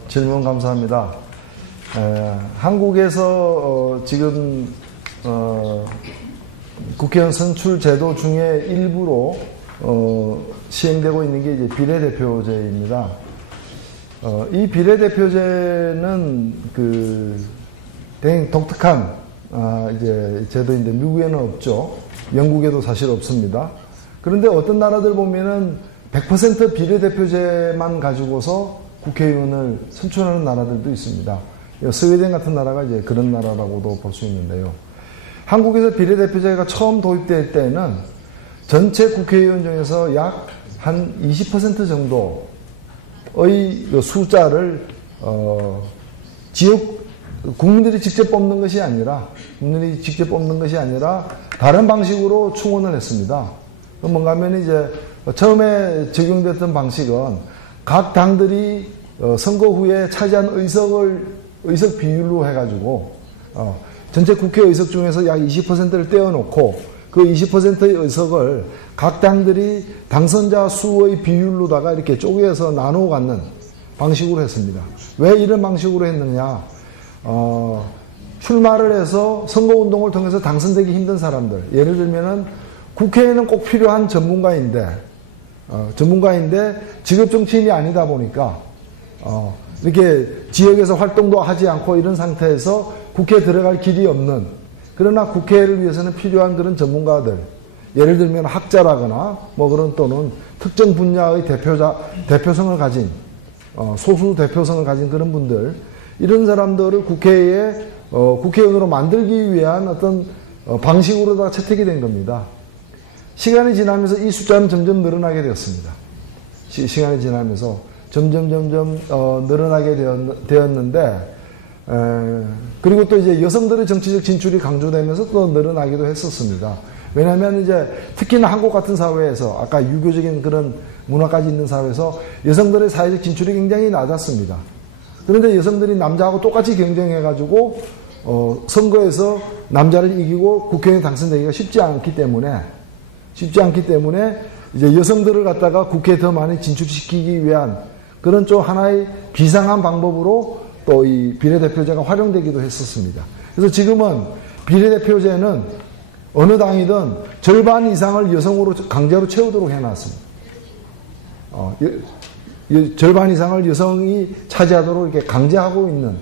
질문 감사합니다. 한국에서 지금 국회의원 선출 제도 중에 일부로 시행되고 있는 게 이제 비례대표제입니다. 이 비례대표제는 굉장히 독특한 이제 제도인데 미국에는 없죠. 영국에도 사실 없습니다. 그런데 어떤 나라들 보면은 100% 비례대표제만 가지고서 국회의원을 선출하는 나라들도 있습니다. 스웨덴 같은 나라가 이제 그런 나라라고도 볼 수 있는데요. 한국에서 비례대표제가 처음 도입될 때는 전체 국회의원 중에서 약 한 20% 정도의 숫자를 지역 국민들이 직접 뽑는 것이 아니라 다른 방식으로 충원을 했습니다. 뭔가 하면 이제 처음에 적용됐던 방식은 각 당들이 선거 후에 차지한 의석 비율로 해가지고 전체 국회 의석 중에서 약 20%를 떼어놓고 그 20%의 의석을 각 당들이 당선자 수의 비율로다가 이렇게 쪼개서 나누어 갖는 방식으로 했습니다. 왜 이런 방식으로 했느냐? 출마를 해서 선거운동을 통해서 당선되기 힘든 사람들, 예를 들면은 국회에는 꼭 필요한 전문가인데 직업 정치인이 아니다 보니까 이렇게 지역에서 활동도 하지 않고 이런 상태에서 국회에 들어갈 길이 없는, 그러나 국회를 위해서는 필요한 그런 전문가들, 예를 들면 학자라거나 또는 특정 분야의 대표성을 가진 소수 대표성을 가진 그런 분들, 이런 사람들을 국회의원으로 만들기 위한 어떤 방식으로다가 채택이 된 겁니다. 시간이 지나면서 이 숫자는 점점 늘어나게 되었습니다. 시간이 지나면서 점점 늘어나게 되었는데, 그리고 또 이제 여성들의 정치적 진출이 강조되면서 또 늘어나기도 했었습니다. 왜냐하면 이제 특히나 한국 같은 사회에서 아까 유교적인 그런 문화까지 있는 사회에서 여성들의 사회적 진출이 굉장히 낮았습니다. 그런데 여성들이 남자하고 똑같이 경쟁해가지고 선거에서 남자를 이기고 국회의원에 당선되기가 쉽지 않기 때문에 이제 여성들을 갖다가 국회에 더 많이 진출시키기 위한 그런 좀 하나의 비상한 방법으로 또 이 비례대표제가 활용되기도 했었습니다. 그래서 지금은 비례대표제는 어느 당이든 절반 이상을 여성으로 강제로 채우도록 해놨습니다. 절반 이상을 여성이 차지하도록 이렇게 강제하고 있는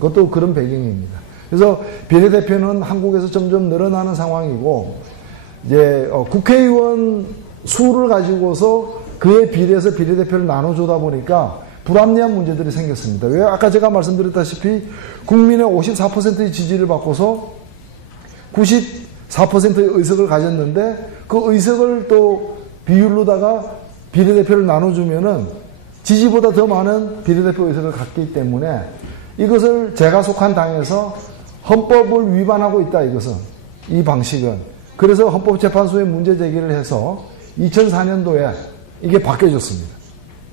것도 그런 배경입니다. 그래서 비례대표는 한국에서 점점 늘어나는 상황이고, 이제 국회의원 수를 가지고서 그에 비례해서 비례대표를 나눠주다 보니까 불합리한 문제들이 생겼습니다. 왜? 아까 제가 말씀드렸다시피 국민의 54%의 지지를 받고서 94%의 의석을 가졌는데 그 의석을 또 비율로다가 비례대표를 나눠주면은 지지보다 더 많은 비례대표 의석을 갖기 때문에 이것을 제가 속한 당에서 헌법을 위반하고 있다, 이것은. 이 방식은. 그래서 헌법재판소에 문제 제기를 해서 2004년도에 이게 바뀌어졌습니다.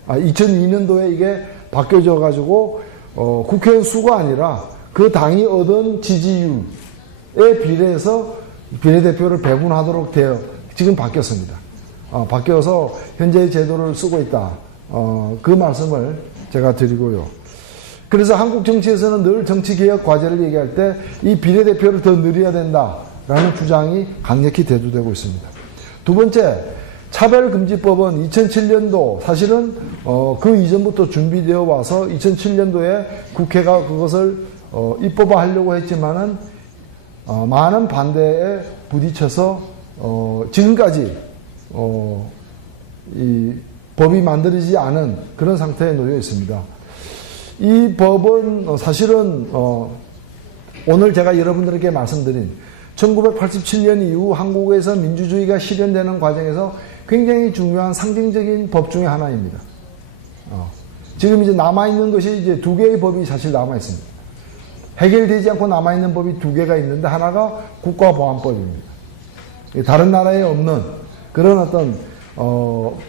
2002년도에 이게 바뀌어져가지고, 국회의원 수가 아니라 그 당이 얻은 지지율에 비례해서 비례대표를 배분하도록 되어 지금 바뀌었습니다. 바뀌어서 현재의 제도를 쓰고 있다. 그 말씀을 제가 드리고요. 그래서 한국 정치에서는 늘 정치개혁 과제를 얘기할 때 이 비례대표를 더 늘려야 된다라는 주장이 강력히 대두되고 있습니다. 두 번째, 차별금지법은 2007년도 사실은 그 이전부터 준비되어 와서 2007년도에 국회가 그것을 입법화하려고 했지만은 많은 반대에 부딪혀서 지금까지 이 법이 만들어지지 않은 그런 상태에 놓여 있습니다. 이 법은 사실은 오늘 제가 여러분들에게 말씀드린 1987년 이후 한국에서 민주주의가 실현되는 과정에서 굉장히 중요한 상징적인 법 중에 하나입니다. 지금 이제 남아있는 것이 이제 두 개의 법이 사실 남아있습니다. 해결되지 않고 남아있는 법이 두 개가 있는데 하나가 국가보안법입니다. 다른 나라에 없는 그런 어떤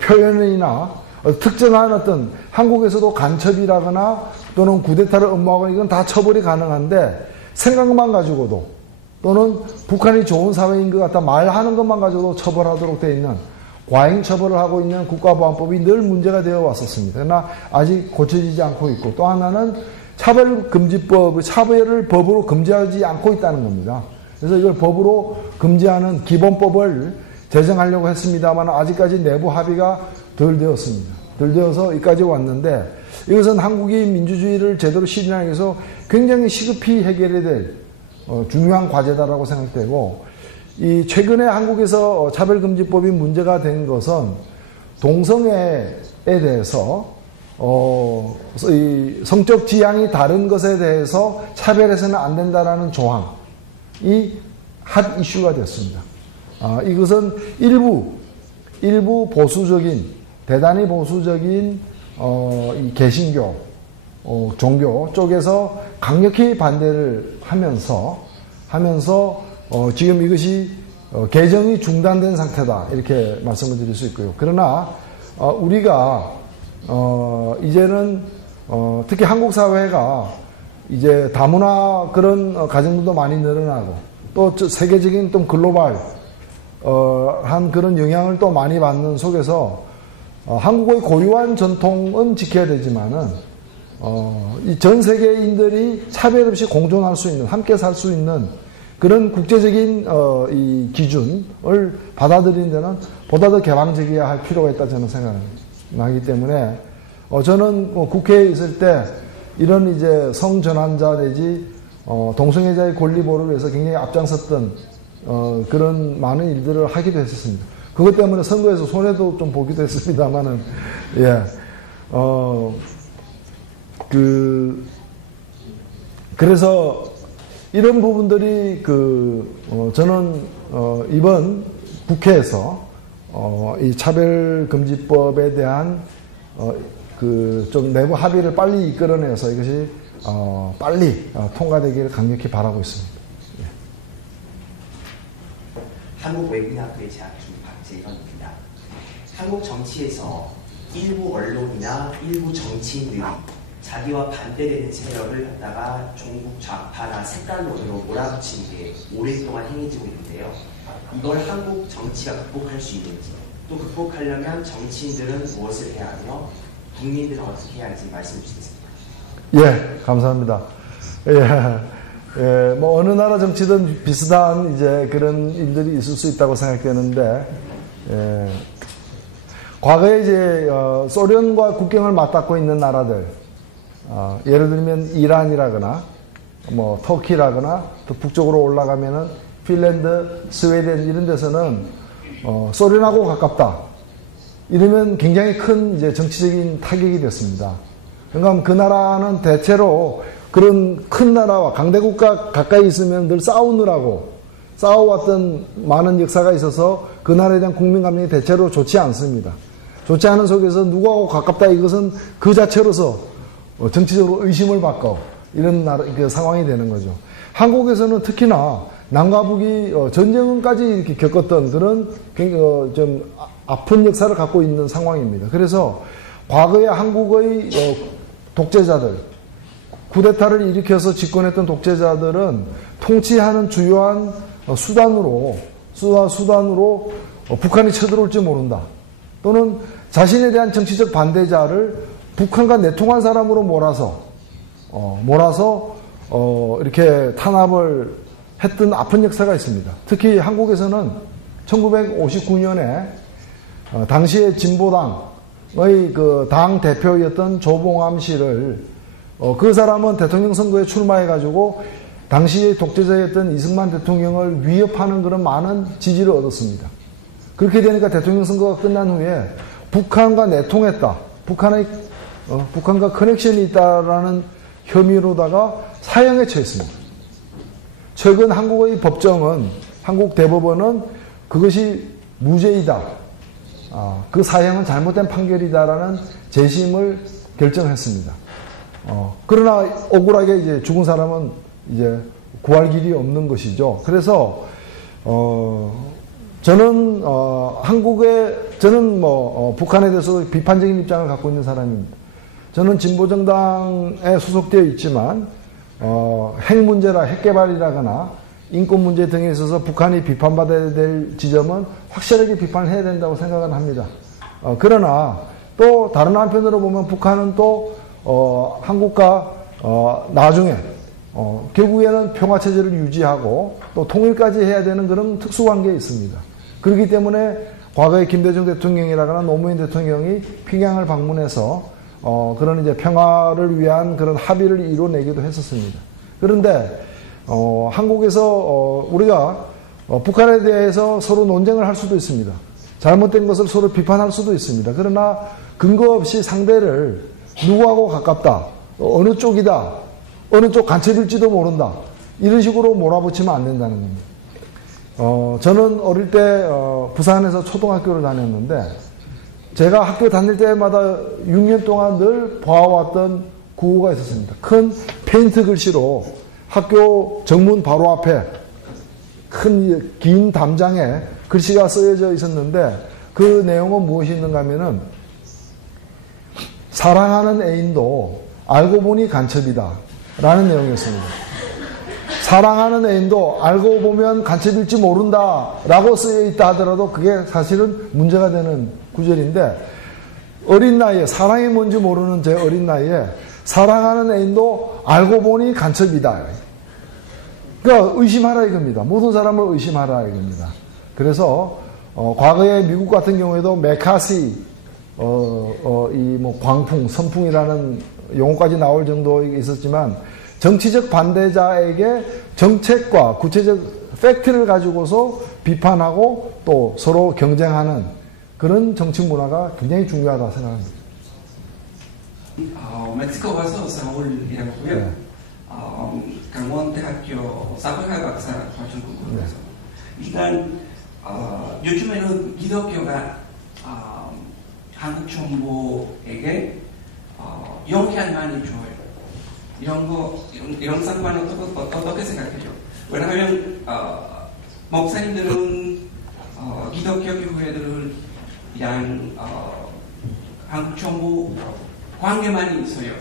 표현이나 특정한 어떤 한국에서도 간첩이라거나 또는 쿠데타를 엄호하거나 이건 다 처벌이 가능한데 생각만 가지고도 또는 북한이 좋은 사회인 것 같다 말하는 것만 가지고도 처벌하도록 되어 있는 과잉 처벌을 하고 있는 국가보안법이 늘 문제가 되어 왔었습니다. 그러나 아직 고쳐지지 않고 있고 또 하나는 차별금지법, 차별을 법으로 금지하지 않고 있다는 겁니다. 그래서 이걸 법으로 금지하는 기본법을 제정하려고 했습니다만 아직까지 내부 합의가 덜 되었습니다. 덜 되어서 여기까지 왔는데 이것은 한국이 민주주의를 제대로 실현하기 위해서 굉장히 시급히 해결해야 될 중요한 과제다라고 생각되고 이 최근에 한국에서 차별금지법이 문제가 된 것은 동성애에 대해서 이 성적 지향이 다른 것에 대해서 차별해서는 안 된다라는 조항이 핫 이슈가 됐습니다. 이것은 일부 보수적인 대단히 보수적인 이 개신교 종교 쪽에서 강력히 반대를 하면서 지금 이것이 개정이 중단된 상태다 이렇게 말씀을 드릴 수 있고요. 그러나 우리가 이제는 특히 한국 사회가 이제 다문화 그런 가정들도 많이 늘어나고 또 세계적인 또 글로벌 한 그런 영향을 또 많이 받는 속에서 한국의 고유한 전통은 지켜야 되지만은 이 전 세계인들이 차별 없이 공존할 수 있는 함께 살 수 있는 그런 국제적인 이 기준을 받아들이는 데는 보다 더 개방적이어야 할 필요가 있다 저는 생각하기 때문에 저는 국회에 있을 때 이런 이제 성전환자 내지 동성애자의 권리 보호를 위해서 굉장히 앞장섰던 그런 많은 일들을 하기도 했었습니다. 그것 때문에 선거에서 손해도 좀 보기도 했습니다만은 그래서 이런 부분들이 저는 이번 국회에서 이 차별금지법에 대한 좀 내부 합의를 빨리 이끌어내서 이것이 빨리 통과되기를 강력히 바라고 있습니다. 한국외국인학교에 재학 중 박재현입니다. 한국 정치에서 일부 언론이나 일부 정치인들이 자기와 반대되는 세력을 갖다가 종북 좌파나 색깔론으로 몰아붙이는 게 오랫동안 행해지고 있는데요. 이걸 한국 정치가 극복할 수 있는지 또 극복하려면 정치인들은 무엇을 해야 하며 국민들은 어떻게 해야 할지 말씀해 주시겠습니다. 예, 감사합니다. 뭐 어느 나라 정치든 비슷한 이제 그런 일들이 있을 수 있다고 생각되는데 과거에 이제 소련과 국경을 맞닿고 있는 나라들 예를 들면 이란이라거나 뭐 터키라거나 또 북쪽으로 올라가면은 핀란드, 스웨덴 이런 데서는 소련하고 가깝다. 이러면 굉장히 큰 이제 정치적인 타격이 됐습니다. 그러니까 그 나라는 대체로 그런 큰 나라와 강대국가 가까이 있으면 늘 싸우느라고 싸워왔던 많은 역사가 있어서 그 나라에 대한 국민 감정이 대체로 좋지 않습니다. 좋지 않은 속에서 누구하고 가깝다 이것은 그 자체로서 정치적으로 의심을 받고 이런 그 상황이 되는 거죠. 한국에서는 특히나 남과 북이 전쟁까지 이렇게 겪었던 그런 좀 아픈 역사를 갖고 있는 상황입니다. 그래서 과거에 한국의 독재자들, 쿠데타를 일으켜서 집권했던 독재자들은 통치하는 주요한 수단으로 북한이 쳐들어올지 모른다. 또는 자신에 대한 정치적 반대자를 북한과 내통한 사람으로 몰아서 이렇게 탄압을 했던 아픈 역사가 있습니다. 특히 한국에서는 1959년에 당시의 진보당의 그 당 대표였던 조봉암 씨를 그 사람은 대통령 선거에 출마해가지고 당시의 독재자였던 이승만 대통령을 위협하는 그런 많은 지지를 얻었습니다. 그렇게 되니까 대통령 선거가 끝난 후에 북한과 내통했다. 북한과 커넥션이 있다라는 혐의로다가 사형에 처했습니다. 최근 한국의 법정은, 한국 대법원은 그것이 무죄이다. 그 사형은 잘못된 판결이다라는 재심을 결정했습니다. 그러나 억울하게 이제 죽은 사람은 이제 구할 길이 없는 것이죠. 그래서 저는 북한에 대해서 비판적인 입장을 갖고 있는 사람입니다. 저는 진보정당에 소속되어 있지만 핵 문제라 핵 개발이라거나 인권 문제 등에 있어서 북한이 비판받아야 될 지점은 확실하게 비판을 해야 된다고 생각은 합니다. 그러나 또 다른 한편으로 보면 북한은 또 한국과 나중에 결국에는 평화체제를 유지하고 또 통일까지 해야 되는 그런 특수관계에 있습니다. 그렇기 때문에 과거에 김대중 대통령이라거나 노무현 대통령이 평양을 방문해서 그런 이제 평화를 위한 그런 합의를 이뤄내기도 했었습니다. 그런데 한국에서 우리가 북한에 대해서 서로 논쟁을 할 수도 있습니다. 잘못된 것을 서로 비판할 수도 있습니다. 그러나 근거 없이 상대를 누구하고 가깝다, 어느 쪽이다, 어느 쪽 간첩일지도 모른다, 이런 식으로 몰아붙이면 안 된다는 겁니다. 저는 어릴 때 부산에서 초등학교를 다녔는데 제가 학교 다닐 때마다 6년 동안 늘 봐왔던 구호가 있었습니다. 큰 페인트 글씨로 학교 정문 바로 앞에 큰 긴 담장에 글씨가 쓰여져 있었는데 그 내용은 무엇이 있는가 하면은 사랑하는 애인도 알고 보니 간첩이다 라는 내용이었습니다. 사랑하는 애인도 알고 보면 간첩일지 모른다 라고 쓰여 있다 하더라도 그게 사실은 문제가 되는 구절인데, 어린 나이에, 사랑이 뭔지 모르는 제 어린 나이에 사랑하는 애인도 알고 보니 간첩이다. 그러니까 의심하라 이겁니다. 모든 사람을 의심하라 이겁니다. 그래서 과거에 미국 같은 경우에도 메카시 광풍, 선풍이라는 용어까지 나올 정도에 있었지만 정치적 반대자에게 정책과 구체적 팩트를 가지고서 비판하고 또 서로 경쟁하는 그런 정치 문화가 굉장히 중요하다고 생각합니다. 멕시코 가서 서울이라고요. 네. 강원대학교 사회학 박사 과정 공부해서 일단 요즘에는 기독교가 한국 정부에게 영향 많이 줘요. 이런 상관은 어떻게 생각해요? 왜냐하면 목사님들은 기독교 교회들을 이런 한국 정부 관계만 있어요.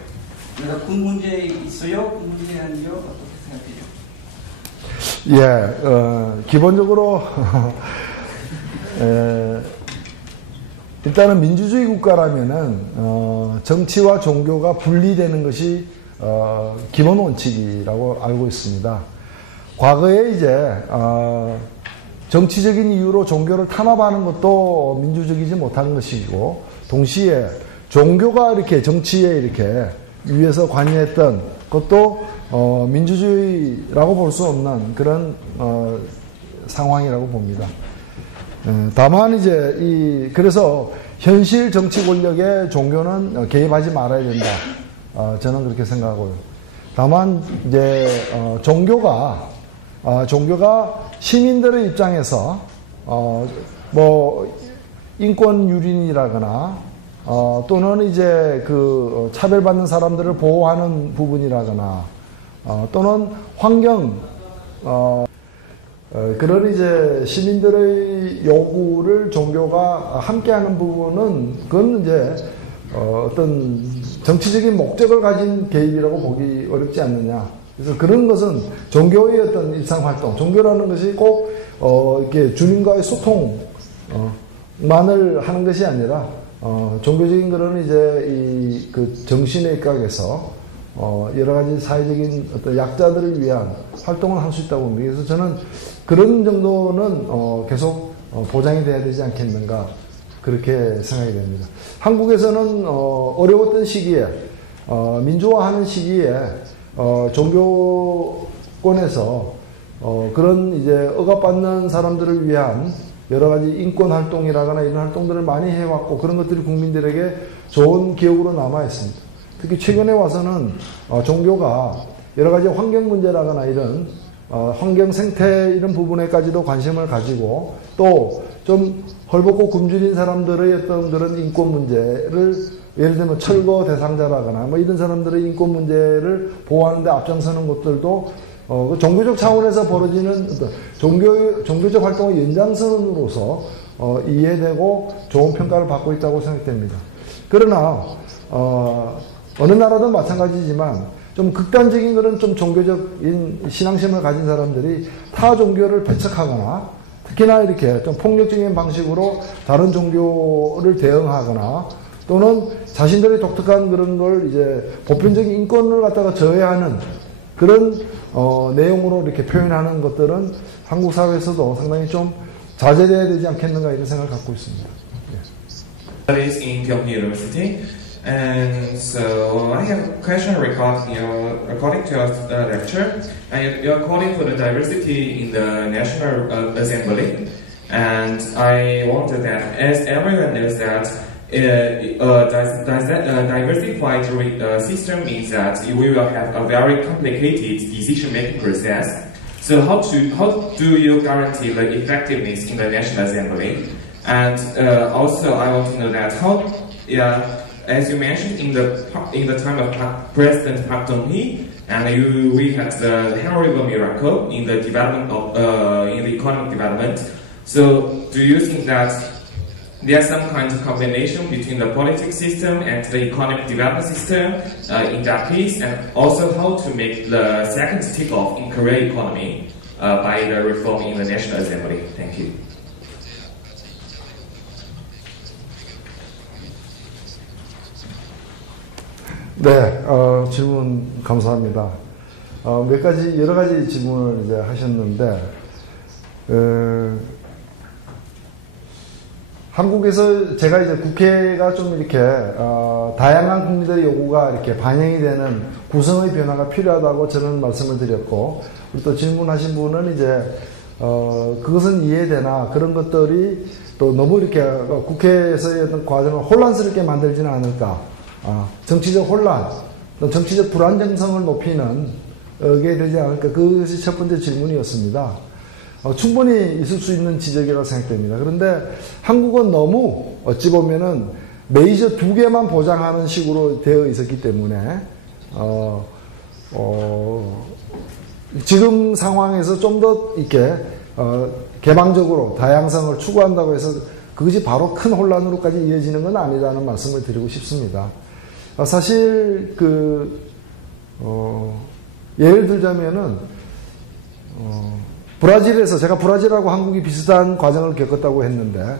그러니까 군 문제 있어요? 군 문제 아니요? 어떻게 생각해요? 기본적으로 일단은 민주주의 국가라면은 정치와 종교가 분리되는 것이 기본 원칙이라고 알고 있습니다. 과거에 이제 정치적인 이유로 종교를 탄압하는 것도 민주적이지 못한 것이고, 동시에 종교가 이렇게 정치에 이렇게 위에서 관여했던 것도 민주주의라고 볼 수 없는 그런 상황이라고 봅니다. 다만 이제 그래서 현실 정치 권력에 종교는 개입하지 말아야 된다. 저는 그렇게 생각하고요. 다만 이제 종교가 시민들의 입장에서 인권 유린이라거나 또는 이제 그 차별받는 사람들을 보호하는 부분이라거나 또는 환경 그런 이제 시민들의 요구를 종교가 함께하는 부분은 그건 이제 어떤 정치적인 목적을 가진 개입이라고 보기 어렵지 않느냐. 그래서 그런 것은 종교의 어떤 일상활동, 종교라는 것이 꼭 이렇게 주님과의 소통만을 하는 것이 아니라 종교적인 그런 이제 그 정신에 입각해서 여러 가지 사회적인 어떤 약자들을 위한 활동을 할 수 있다고 봅니다. 그래서 저는 그런 정도는 계속 보장이 돼야 되지 않겠는가 그렇게 생각이 됩니다. 한국에서는 어려웠던 시기에 민주화하는 시기에 종교권에서 그런 이제 억압받는 사람들을 위한 여러 가지 인권 활동이라거나 이런 활동들을 많이 해왔고 그런 것들이 국민들에게 좋은 기억으로 남아 있습니다. 특히 최근에 와서는 종교가 여러 가지 환경 문제라거나 이런 환경 생태 이런 부분에까지도 관심을 가지고 또 좀 헐벗고 굶주린 사람들의 어떤 그런 인권 문제를 예를 들면 철거 대상자라거나 뭐 이런 사람들의 인권 문제를 보호하는 데 앞장서는 것들도 종교적 차원에서 벌어지는 어떤 종교적 활동의 연장선으로서 이해되고 좋은 평가를 받고 있다고 생각됩니다. 그러나 어느 나라든 마찬가지지만 좀 극단적인 그런 좀 종교적인 신앙심을 가진 사람들이 타 종교를 배척하거나 특히나 이렇게 좀 폭력적인 방식으로 다른 종교를 대응하거나 또는 자신들의 독특한 그런 걸 이제 보편적인 인권을 갖다가 저해하는 그런 내용으로 이렇게 표현하는 것들은 한국 사회에서도 상당히 좀 자제돼야 되지 않겠는가 이런 생각을 갖고 있습니다. Studies in Gyeonggi University, and so I have a question regarding according to your lecture, and you're calling for the diversity in the National Assembly, and I wonder that as everyone knows that diversified system means that we will have a very complicated decision-making process. So how do you guarantee the effectiveness in the National Assembly? And also, I want to know that as you mentioned in the time of President Park Geun-hye, and we had the heroic miracle in the development of in the economic development. So, do you think that there's some kind of combination between the politics system and the economic development system in that case, and also how to make the second tick-off in Korean economy by the reform in the National Assembly? Thank you. 네, 질문 감사합니다. 여러 가지 질문을 이제 하셨는데, 한국에서 제가 이제 국회가 좀 이렇게, 다양한 국민들의 요구가 이렇게 반영이 되는 구성의 변화가 필요하다고 저는 말씀을 드렸고, 그리고 또 질문하신 분은 이제, 그것은 이해되나 그런 것들이 또 너무 이렇게 국회에서의 어떤 과정을 혼란스럽게 만들지는 않을까. 정치적 혼란, 정치적 불안정성을 높이는 게 되지 않을까. 그것이 첫 번째 질문이었습니다. 충분히 있을 수 있는 지적이라고 생각됩니다. 그런데 한국은 너무 어찌 보면은 메이저 2개만 보장하는 식으로 되어 있었기 때문에 지금 상황에서 좀 더 이렇게 개방적으로 다양성을 추구한다고 해서 그것이 바로 큰 혼란으로까지 이어지는 건 아니라는 말씀을 드리고 싶습니다. 사실 예를 들자면은 브라질에서 제가 브라질하고 한국이 비슷한 과정을 겪었다고 했는데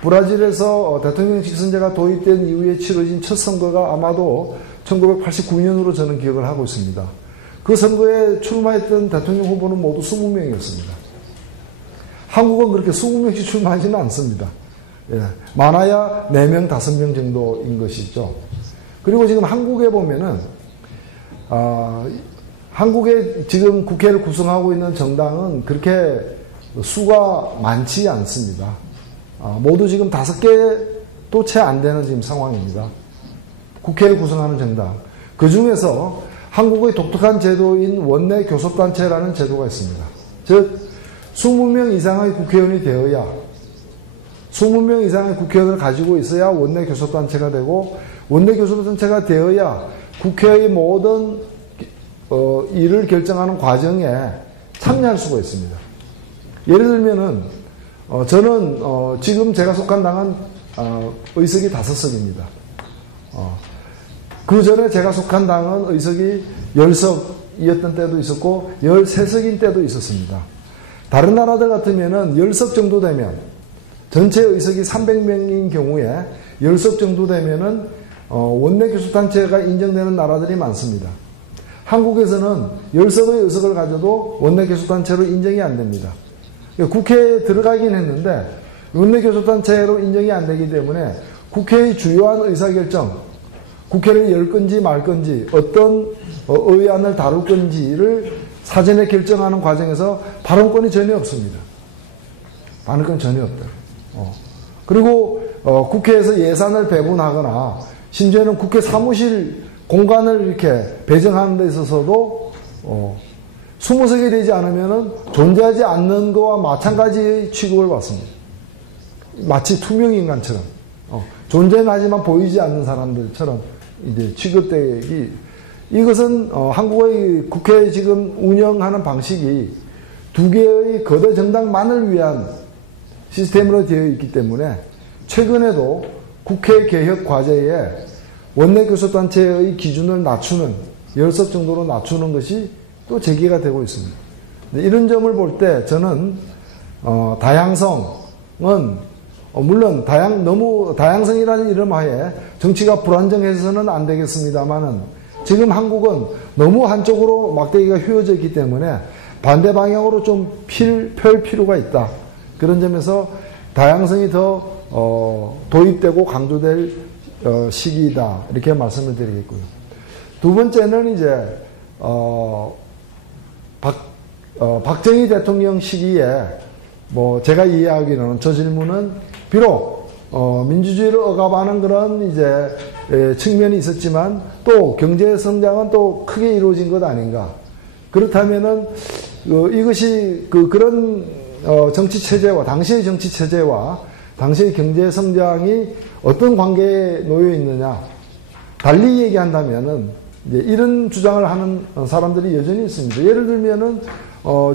브라질에서 대통령 직선제가 도입된 이후에 치러진 첫 선거가 아마도 1989년으로 저는 기억을 하고 있습니다. 그 선거에 출마했던 대통령 후보는 모두 20명이었습니다. 한국은 그렇게 20명씩 출마하지는 않습니다. 예, 많아야 4명, 5명 정도인 것이죠. 그리고 지금 한국에 보면은, 한국에 지금 국회를 구성하고 있는 정당은 그렇게 수가 많지 않습니다. 모두 지금 5개도 채 안 되는 지금 상황입니다. 국회를 구성하는 정당. 그 중에서 한국의 독특한 제도인 원내 교섭단체라는 제도가 있습니다. 즉, 20명 이상의 국회의원이 되어야 20명 이상의 국회의원을 가지고 있어야 원내 교섭단체가 되고, 원내 교섭단체가 되어야 국회의 모든 일을 결정하는 과정에 참여할 수가 있습니다. 예를 들면은 저는 지금 제가 속한 당은 의석이 5석입니다. 그 전에 제가 속한 당은 의석이 10석이었던 때도 있었고 13석인 때도 있었습니다. 다른 나라들 같으면은 10석 정도 되면, 전체 의석이 300명인 경우에 10석 정도 되면은 원내 교섭단체가 인정되는 나라들이 많습니다. 한국에서는 10석의 의석을 가져도 원내 교섭단체로 인정이 안 됩니다. 국회에 들어가긴 했는데 원내 교섭단체로 인정이 안 되기 때문에 국회의 주요한 의사결정, 국회를 열 건지 말 건지, 어떤 의안을 다룰 건지를 사전에 결정하는 과정에서 발언권이 전혀 없습니다. 발언권이 전혀 없다. 그리고 국회에서 예산을 배분하거나 심지어는 국회 사무실 공간을 이렇게 배정하는 데 있어서도 20석이 되지 않으면 존재하지 않는 것과 마찬가지의 취급을 받습니다. 마치 투명인간처럼 존재는 하지만 보이지 않는 사람들처럼 이제 취급되기, 이것은 한국의 국회 지금 운영하는 방식이 두 개의 거대 정당만을 위한 시스템으로 되어 있기 때문에 최근에도 국회 개혁 과제에 원내 교섭단체의 기준을 낮추는, 10석 정도로 낮추는 것이 또 제기가 되고 있습니다. 이런 점을 볼 때 저는 다양성은 물론 너무 다양성이라는 이름 하에 정치가 불안정해서는 안 되겠습니다만은, 지금 한국은 너무 한쪽으로 막대기가 휘어져 있기 때문에 반대 방향으로 좀 펼 필요가 있다. 그런 점에서 다양성이 더 도입되고 강조될 시기이다, 이렇게 말씀을 드리겠고요. 두 번째는 이제 박정희 대통령 시기에 제가 이해하기로는 저 질문은 비록 민주주의를 억압하는 그런 이제 측면이 있었지만 또 경제 성장은 또 크게 이루어진 것 아닌가. 그렇다면은 이것이 그런 정치 체제와, 당시의 정치 체제와 당시의 경제 성장이 어떤 관계에 놓여 있느냐. 달리 얘기한다면은 이제 이런 주장을 하는 사람들이 여전히 있습니다. 예를 들면은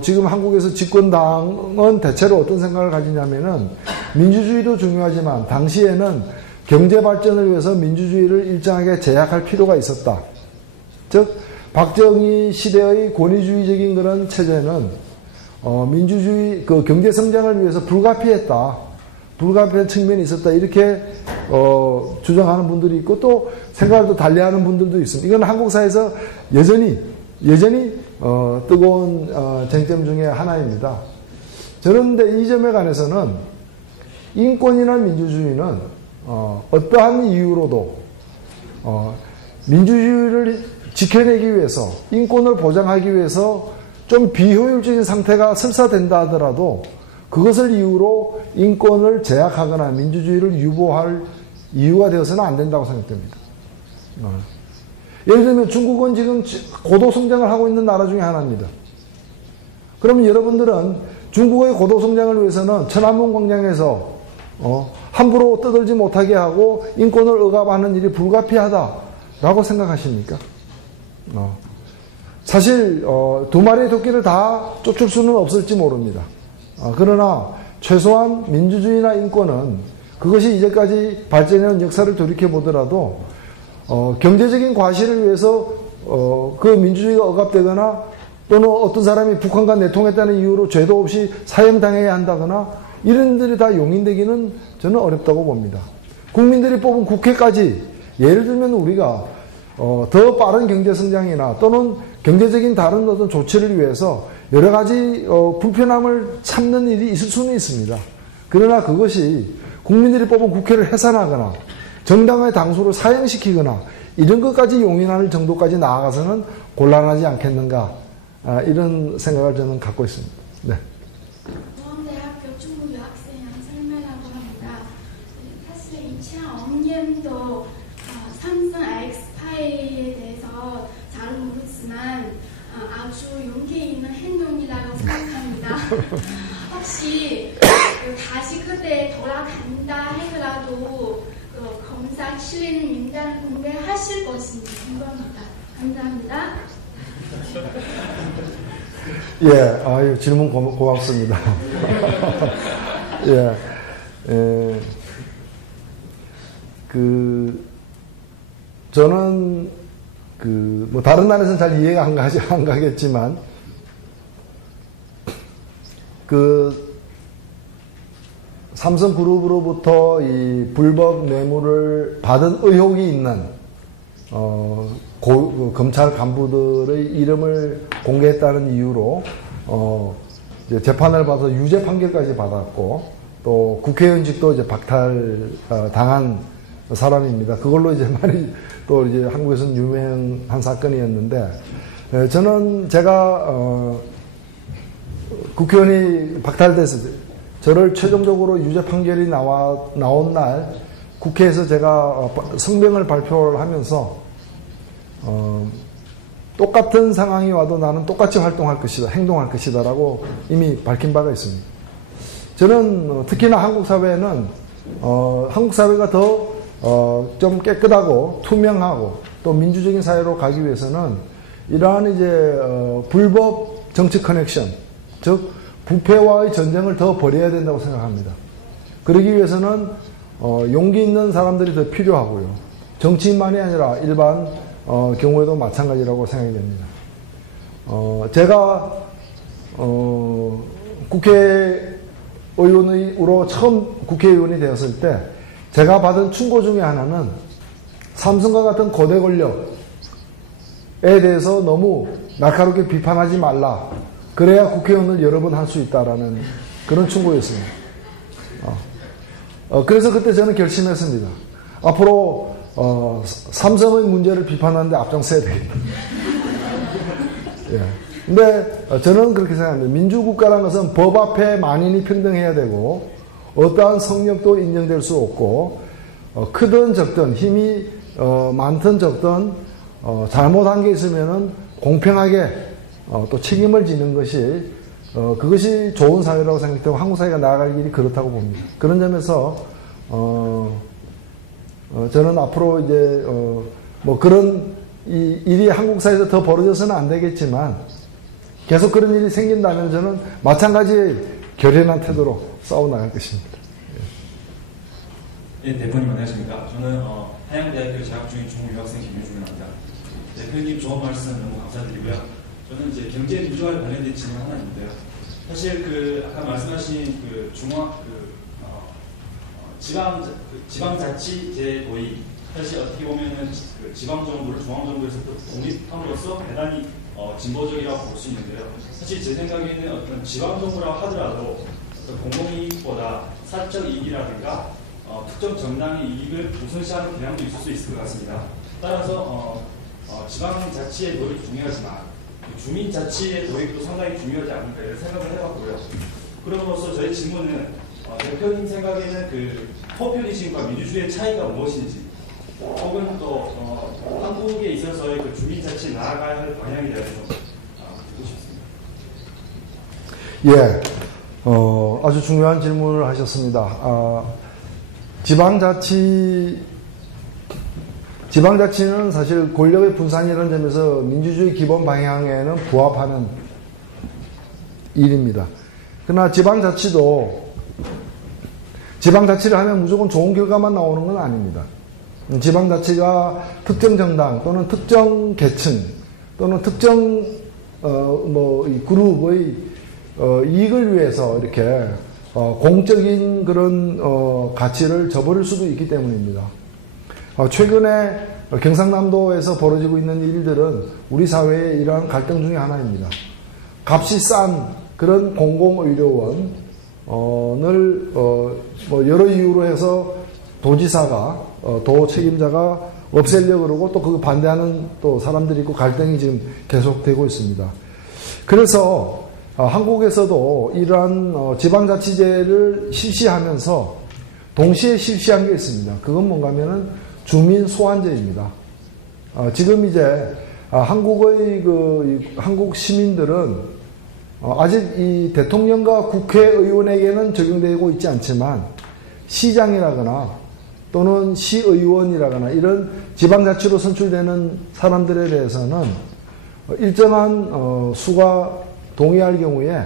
지금 한국에서 집권당은 대체로 어떤 생각을 가지냐면은 민주주의도 중요하지만 당시에는 경제 발전을 위해서 민주주의를 일정하게 제약할 필요가 있었다. 즉 박정희 시대의 권위주의적인 그런 체제는 민주주의 경제 성장을 위해서 불가피했다. 불가피한 측면이 있었다. 이렇게 주장하는 분들이 있고 또 생각을 또 달리하는 분들도 있습니다. 이건 한국 사회에서 여전히 뜨거운 쟁점 중에 하나입니다. 그런데 이 점에 관해서는 인권이나 민주주의는 어떠한 이유로도 민주주의를 지켜내기 위해서, 인권을 보장하기 위해서 좀 비효율적인 상태가 설사된다 하더라도 그것을 이유로 인권을 제약하거나 민주주의를 유보할 이유가 되어서는 안 된다고 생각됩니다. 예를 들면 중국은 지금 고도 성장을 하고 있는 나라 중에 하나입니다. 그러면 여러분들은 중국의 고도 성장을 위해서는 천안문 광장에서 함부로 떠들지 못하게 하고 인권을 억압하는 일이 불가피하다라고 생각하십니까? 사실 두 마리의 토끼를 다 쫓을 수는 없을지 모릅니다. 그러나 최소한 민주주의나 인권은 그것이 이제까지 발전해온 역사를 돌이켜보더라도 경제적인 과실을 위해서 그 민주주의가 억압되거나 또는 어떤 사람이 북한과 내통했다는 이유로 죄도 없이 사형당해야 한다거나 이런 일들이 다 용인되기는 저는 어렵다고 봅니다. 국민들이 뽑은 국회까지 예를 들면 우리가 더 빠른 경제성장이나 또는 경제적인 다른 어떤 조치를 위해서 여러 가지 불편함을 참는 일이 있을 수는 있습니다. 그러나 그것이 국민들이 뽑은 국회를 해산하거나 정당의 당수를 사형시키거나 이런 것까지 용인할 정도까지 나아가서는 곤란하지 않겠는가, 이런 생각을 저는 갖고 있습니다. 네. 동원대학교 중국 여학생 한설매라고 합니다. 사실 2005년도 삼성 X파일에 대해서 잘은 모르지만 아주 용기 있는 행동이라고 생각합니다. 혹시 다시 그때 돌아간다 하더라도 검사 실린 민단 공개하실 것인지 궁금합니다. 감사합니다. 예, 아유, 질문 고맙습니다. 예, 저는, 뭐, 다른 나라에서는 잘 이해가 안 가겠지만, 삼성그룹으로부터 이 불법 뇌물을 받은 의혹이 있는, 검찰 간부들의 이름을 공개했다는 이유로, 이제 재판을 받아서 유죄 판결까지 받았고, 또 국회의원직도 이제 당한 사람입니다. 그걸로 이제 많이 또 이제 한국에서는 유명한 사건이었는데, 저는 제가, 국회의원이 박탈됐을 때, 저를 최종적으로 유죄 판결이 나온 날, 국회에서 제가 성명을 발표를 하면서, 똑같은 상황이 와도 나는 똑같이 활동할 것이다, 행동할 것이다라고 이미 밝힌 바가 있습니다. 저는 특히나 한국 사회는, 한국 사회가 더, 좀 깨끗하고 투명하고 또 민주적인 사회로 가기 위해서는 이러한 이제, 불법 정치 커넥션, 즉, 부패와의 전쟁을 더 벌여야 된다고 생각합니다. 그러기 위해서는 용기 있는 사람들이 더 필요하고요. 정치인만이 아니라 일반 경우에도 마찬가지라고 생각이 됩니다. 제가 국회의원으로 처음 국회의원이 되었을 때 제가 받은 충고 중에 하나는 삼성과 같은 거대 권력에 대해서 너무 날카롭게 비판하지 말라. 그래야 국회의원을 여러 번 할 수 있다라는 그런 충고였습니다. 그래서 그때 저는 결심했습니다. 앞으로 삼성의 문제를 비판하는데 앞장서야 되겠다. 예. 근데 저는 그렇게 생각합니다. 민주국가라는 것은 법 앞에 만인이 평등해야 되고 어떠한 성역도 인정될 수 없고 크든 적든 힘이 많든 적든 잘못한 게 있으면은 공평하게 또 책임을 지는 것이 그것이 좋은 사회라고 생각되고 한국 사회가 나아갈 길이 그렇다고 봅니다. 그런 점에서 저는 앞으로 이제 뭐 그런 일이 한국 사회에서 더 벌어져서는 안 되겠지만 계속 그런 일이 생긴다면 저는 마찬가지의 결연한 태도로 싸워 나갈 것입니다. 네, 대표님 안녕하십니까? 저는 한양대학교 재학 중인 중국 유학생 김유중입니다. 대표님 좋은 말씀 너무 감사드리고요. 저는 이제 경제 민주화에 관련된 질문 하나 있는데요. 사실 아까 말씀하신 지방자치제 도입, 사실 어떻게 보면은 지방정부를 중앙정부에서 독립함으로써 대단히 진보적이라고 볼 수 있는데요. 사실 제 생각에는 어떤 지방정부라 하더라도 어떤 공공이익보다 사적 이익이라든가 특정 정당의 이익을 우선시하는 경향도 있을 수 있을 것 같습니다. 따라서 지방자치의 도입도 중요하지만 주민자치의 도입도 상당히 중요하지 않을까 이런 생각을 해봤고요. 그럼으로써 저희 질문은 대표님 생각에는 포퓰리즘과 민주주의의 차이가 무엇인지 혹은 또 한국에 있어서의 주민자치에 나아가야 할 방향에 대해서 듣고 싶습니다. 예, 아주 중요한 질문을 하셨습니다. 지방자치는 사실 권력의 분산이라는 점에서 민주주의 기본 방향에는 부합하는 일입니다. 그러나 지방자치를 하면 무조건 좋은 결과만 나오는 건 아닙니다. 지방자치가 특정 정당 또는 특정 계층 또는 특정 그룹의 이익을 위해서 이렇게 공적인 그런 가치를 저버릴 수도 있기 때문입니다. 최근에 경상남도에서 벌어지고 있는 일들은 우리 사회의 이러한 갈등 중에 하나입니다. 값이 싼 그런 공공의료원을 여러 이유로 해서 도지사가 도 책임자가 없애려고 그러고 또 그거 반대하는 또 사람들이 있고 갈등이 지금 계속되고 있습니다. 그래서 한국에서도 이러한 지방자치제를 실시하면서 동시에 실시한 게 있습니다. 그건 뭔가 하면은 주민 소환제입니다. 지금 이제 한국 시민들은 아직 이 대통령과 국회의원에게는 적용되고 있지 않지만 시장이라거나 또는 시의원이라거나 이런 지방자치로 선출되는 사람들에 대해서는 일정한 수가 동의할 경우에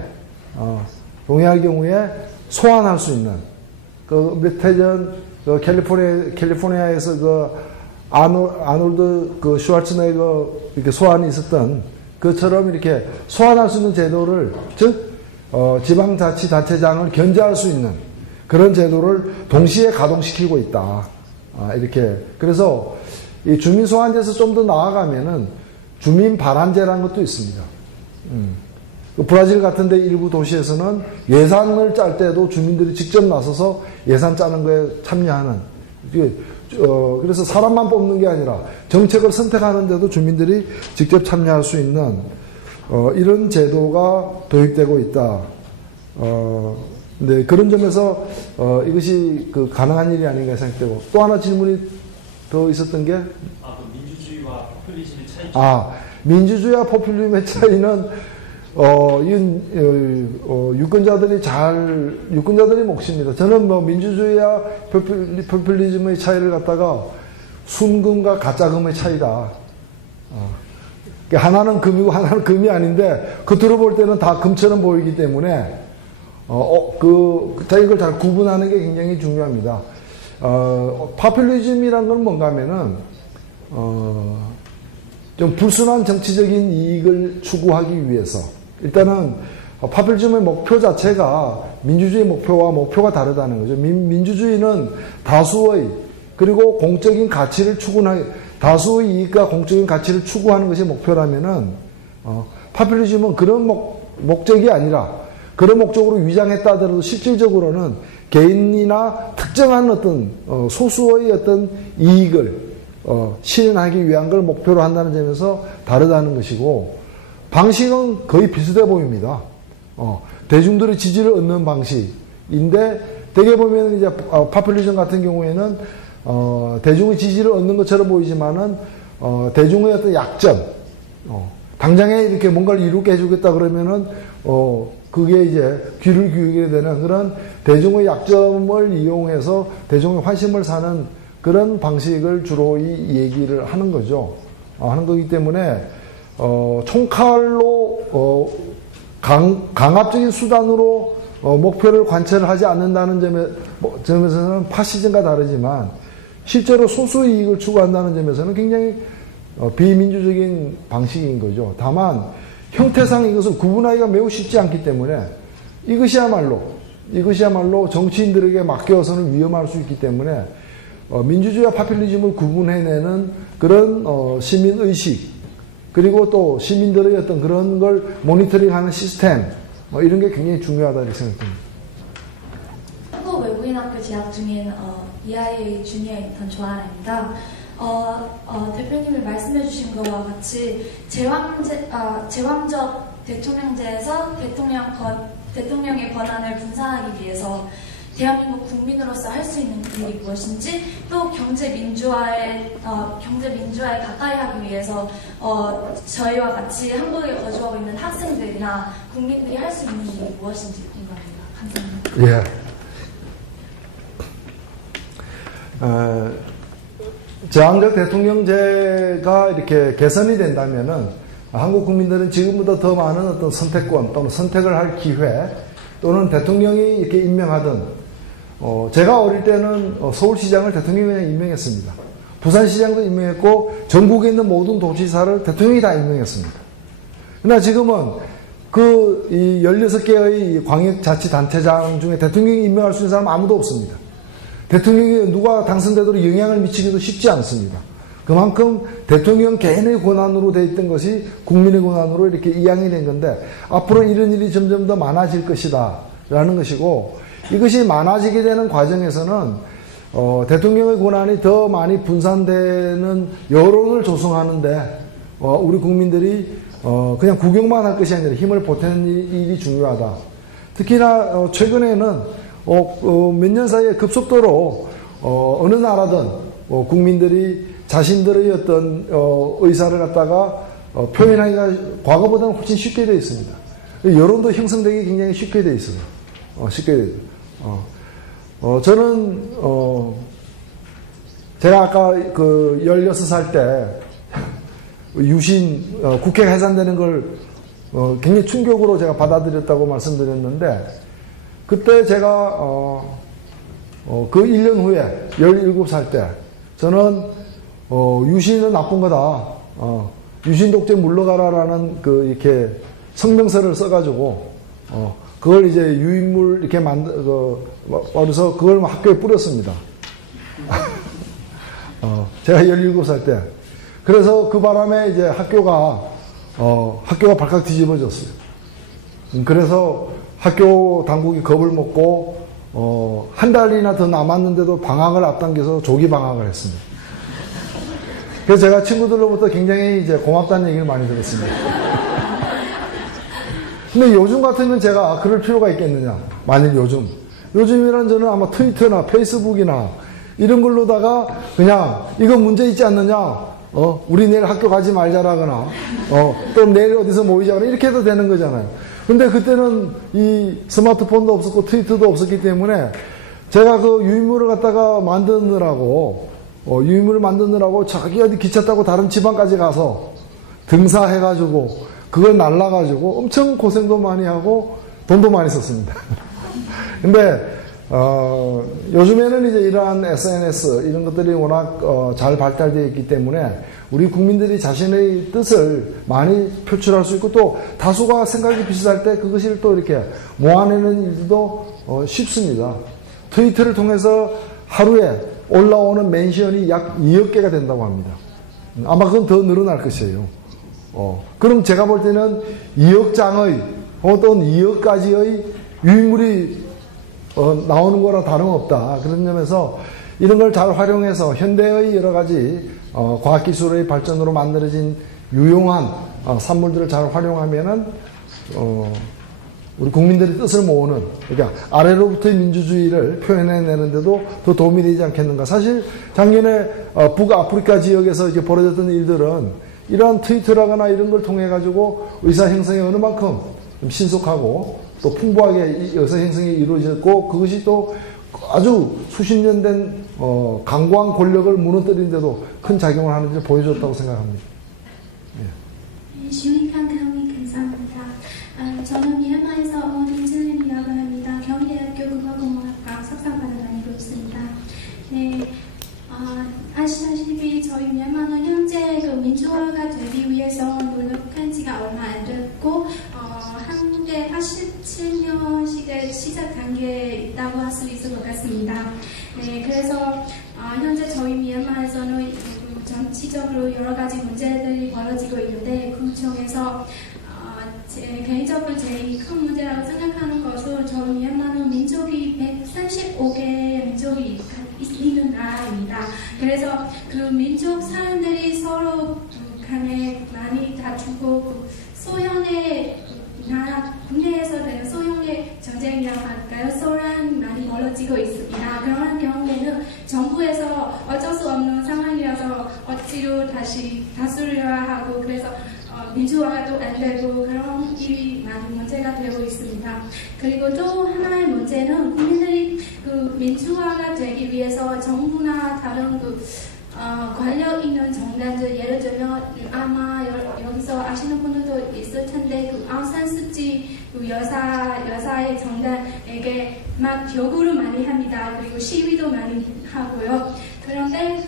소환할 수 있는 그 몇 해 전 그 캘리포니아에서 그 아놀드 그 슈왈츠네거 이렇게 소환이 있었던 그처럼 이렇게 소환할 수 있는 제도를 즉 지방자치단체장을 견제할 수 있는 그런 제도를 동시에 가동시키고 있다. 이렇게 그래서 이 주민 소환제에서 좀 더 나아가면은 주민 발안제라는 것도 있습니다. 브라질 같은데 일부 도시에서는 예산을 짤 때도 주민들이 직접 나서서 예산 짜는 거에 참여하는. 그래서 사람만 뽑는 게 아니라 정책을 선택하는데도 주민들이 직접 참여할 수 있는 이런 제도가 도입되고 있다. 네, 그런 점에서 이것이 그 가능한 일이 아닌가 생각되고 또 하나 질문이 더 있었던 게 민주주의와 포퓰리즘의 차이. 민주주의와 포퓰리즘의 차이는 유권자들이 몫입니다. 저는 뭐 민주주의와 포퓰리즘의 차이를 갖다가 순금과 가짜금의 차이다. 하나는 금이고 하나는 금이 아닌데 겉으로 볼 때는 다 금처럼 보이기 때문에 이걸 잘 구분하는 게 굉장히 중요합니다. 포퓰리즘이란 건 뭔가 하면은 좀 불순한 정치적인 이익을 추구하기 위해서 일단은 포퓰리즘의 목표 자체가 민주주의 목표와 목표가 다르다는 거죠. 민주주의는 다수의 그리고 공적인 가치를 다수의 이익과 공적인 가치를 추구하는 것이 목표라면은 포퓰리즘은 그런 목적이 아니라 그런 목적으로 위장했다 하더라도 실질적으로는 개인이나 특정한 어떤 소수의 어떤 이익을 실현하기 위한 걸 목표로 한다는 점에서 다르다는 것이고 방식은 거의 비슷해 보입니다. 대중들의 지지를 얻는 방식인데 대개 보면 이제 포퓰리즘 같은 경우에는 대중의 지지를 얻는 것처럼 보이지만은 대중의 어떤 약점 당장에 이렇게 뭔가를 이루게 해주겠다 그러면은 그게 이제 귀를 기울이게 되는 그런 대중의 약점을 이용해서 대중의 환심을 사는 그런 방식을 주로 얘기를 하는 거죠. 하는 거기 때문에 총칼로 강압적인 수단으로 목표를 관철하지 않는다는 점에서는 파시즘과 다르지만 실제로 소수의 이익을 추구한다는 점에서는 굉장히 비민주적인 방식인 거죠. 다만 형태상 이것을 구분하기가 매우 쉽지 않기 때문에 이것이야말로 정치인들에게 맡겨서는 위험할 수 있기 때문에 민주주의와 포퓰리즘을 구분해내는 그런 시민의식 그리고 또 시민들의 어떤 그런 걸 모니터링하는 시스템 이런 게 굉장히 중요하다 이렇게 생각합니다. 한국 외국인학교 재학 중인 EIA 주니어 인턴 조아라입니다. 대표님이 말씀해주신 것과 같이 제왕적 대통령제에서 대통령의 권한을 분산하기 위해서 대한민국 국민으로서 할 수 있는 일이 무엇인지 또 경제 민주화에 가까이 하기 위해서 저희와 같이 한국에 거주하고 있는 학생들이나 국민들이 할 수 있는 일이 무엇인지 궁금합니다. 감사합니다. 제왕적 대통령제가 이렇게 개선이 된다면은 한국 국민들은 지금보다 더 많은 어떤 선택권 또는 선택을 할 기회 또는 대통령이 이렇게 임명하든 제가 어릴 때는 서울시장을 대통령이 그냥 임명했습니다. 부산시장도 임명했고 전국에 있는 모든 도지사를 대통령이 다 임명했습니다. 그러나 지금은 그 16개의 광역자치단체장 중에 대통령이 임명할 수 있는 사람은 아무도 없습니다. 대통령이 누가 당선되도록 영향을 미치기도 쉽지 않습니다. 그만큼 대통령 개인의 권한으로 돼 있던 것이 국민의 권한으로 이렇게 이양이 된 건데 앞으로 이런 일이 점점 더 많아질 것이다 라는 것이고 이것이 많아지게 되는 과정에서는 대통령의 권한이 더 많이 분산되는 여론을 조성하는데 우리 국민들이 그냥 구경만 할 것이 아니라 힘을 보태는 일이 중요하다. 특히나 최근에는 몇 년 사이에 급속도로 어느 나라든 국민들이 자신들의 어떤 의사를 갖다가 표현하기가 과거보다는 훨씬 쉽게 되어 있습니다. 여론도 형성되기 굉장히 쉽게 돼 있어요. 쉽게 돼 있어요. 저는, 제가 아까 그 16살 때 유신, 국회가 해산되는 걸 굉장히 충격으로 제가 받아들였다고 말씀드렸는데, 그때 제가, 그 1년 후에 17살 때, 저는, 유신은 나쁜 거다. 유신 독재 물러가라라는 이렇게 성명서를 써가지고, 그걸 이제 유인물 이렇게 그래서 그걸 학교에 뿌렸습니다. 제가 17살 때. 그래서 그 바람에 이제 학교가 발칵 뒤집어졌어요. 그래서 학교 당국이 겁을 먹고, 한 달이나 더 남았는데도 방학을 앞당겨서 조기 방학을 했습니다. 그래서 제가 친구들로부터 굉장히 이제 고맙다는 얘기를 많이 들었습니다. 근데 요즘 같으면 제가 그럴 필요가 있겠느냐. 만일 요즘이란 저는 아마 트위터나 페이스북이나 이런 걸로다가 그냥 이거 문제 있지 않느냐. 우리 내일 학교 가지 말자라거나, 또 내일 어디서 모이자거나 이렇게 해도 되는 거잖아요. 근데 그때는 이 스마트폰도 없었고 트위터도 없었기 때문에 제가 그 유인물을 갖다가 만드느라고 자기 어디 기차 타고 다른 지방까지 가서 등사해가지고 그걸 날라가지고 엄청 고생도 많이 하고 돈도 많이 썼습니다. 근데 요즘에는 이제 이러한 SNS 이런 것들이 워낙 잘 발달되어 있기 때문에 우리 국민들이 자신의 뜻을 많이 표출할 수 있고 또 다수가 생각이 비슷할 때 그것을 또 이렇게 모아내는 일도 쉽습니다. 트위터를 통해서 하루에 올라오는 멘션이 약 2억 개가 된다고 합니다. 아마 그건 더 늘어날 것이에요. 그럼 제가 볼 때는 2억 장의 또는 2억 가지의 유인물이 나오는 거랑 다름없다. 그런 점에서 이런 걸 잘 활용해서 현대의 여러 가지 과학기술의 발전으로 만들어진 유용한 산물들을 잘 활용하면은 우리 국민들의 뜻을 모으는, 그러니까 아래로부터의 민주주의를 표현해내는데도 더 도움이 되지 않겠는가. 사실 작년에 북아프리카 지역에서 이제 벌어졌던 일들은 이러한 트위터라거나 이런 걸 통해 가지고 의사 형성이 어느 만큼 신속하고 또 풍부하게 의사 형성이 이루어졌고 그것이 또 아주 수십 년 된 강고한 권력을 무너뜨리는데도 큰 작용을 하는지 보여줬다고 생각합니다. 시민강 강의 감사합니다. 저는 미얀마에서 온 임진림이라고 합니다. 경희대학교 국어공학과 석사과를 다니고 있습니다. 네, 아시다시피 저희 미얀마는 현재 그 민주화가 되기 위해서 노력한 지가 얼마 안 됐고 한국에 87년식의 시작 단계에 있다고 할 수 있을 것 같습니다. 네, 그래서 현재 저희 미얀마에서는 정치적으로 여러 가지 문제들이 벌어지고 있는데 그 중에서 개인적으로 제일 큰 문제라고 생각하는 것은 저희 미얀마는 민족이 135개의 민족이 있는 나라입니다. 그래서 그 민족 사람들이 서로 간에 많이 다투고 소련의 나라 국내에서 되는 소련의 전쟁이라고 할까요? 소란 많이 벌어지고 있습니다. 그런 경우에는 정부에서 어쩔 수 없는 상황이라서 억지로 다시 다수화하고 그래서 민주화도 안 되고 그런 일이 많은 문제가 되고 있습니다. 그리고 또 하나의 문제는 국민들이 그 민주화가 되기 위해서 정부나 다른 권력 있는 정당들 예를 들면 아마 여기서 아시는 분들도 있을 텐데 그 아웅산수치 여사의 정당에게 막 요구를 많이 합니다. 그리고 시위도 많이 하고요. 그런데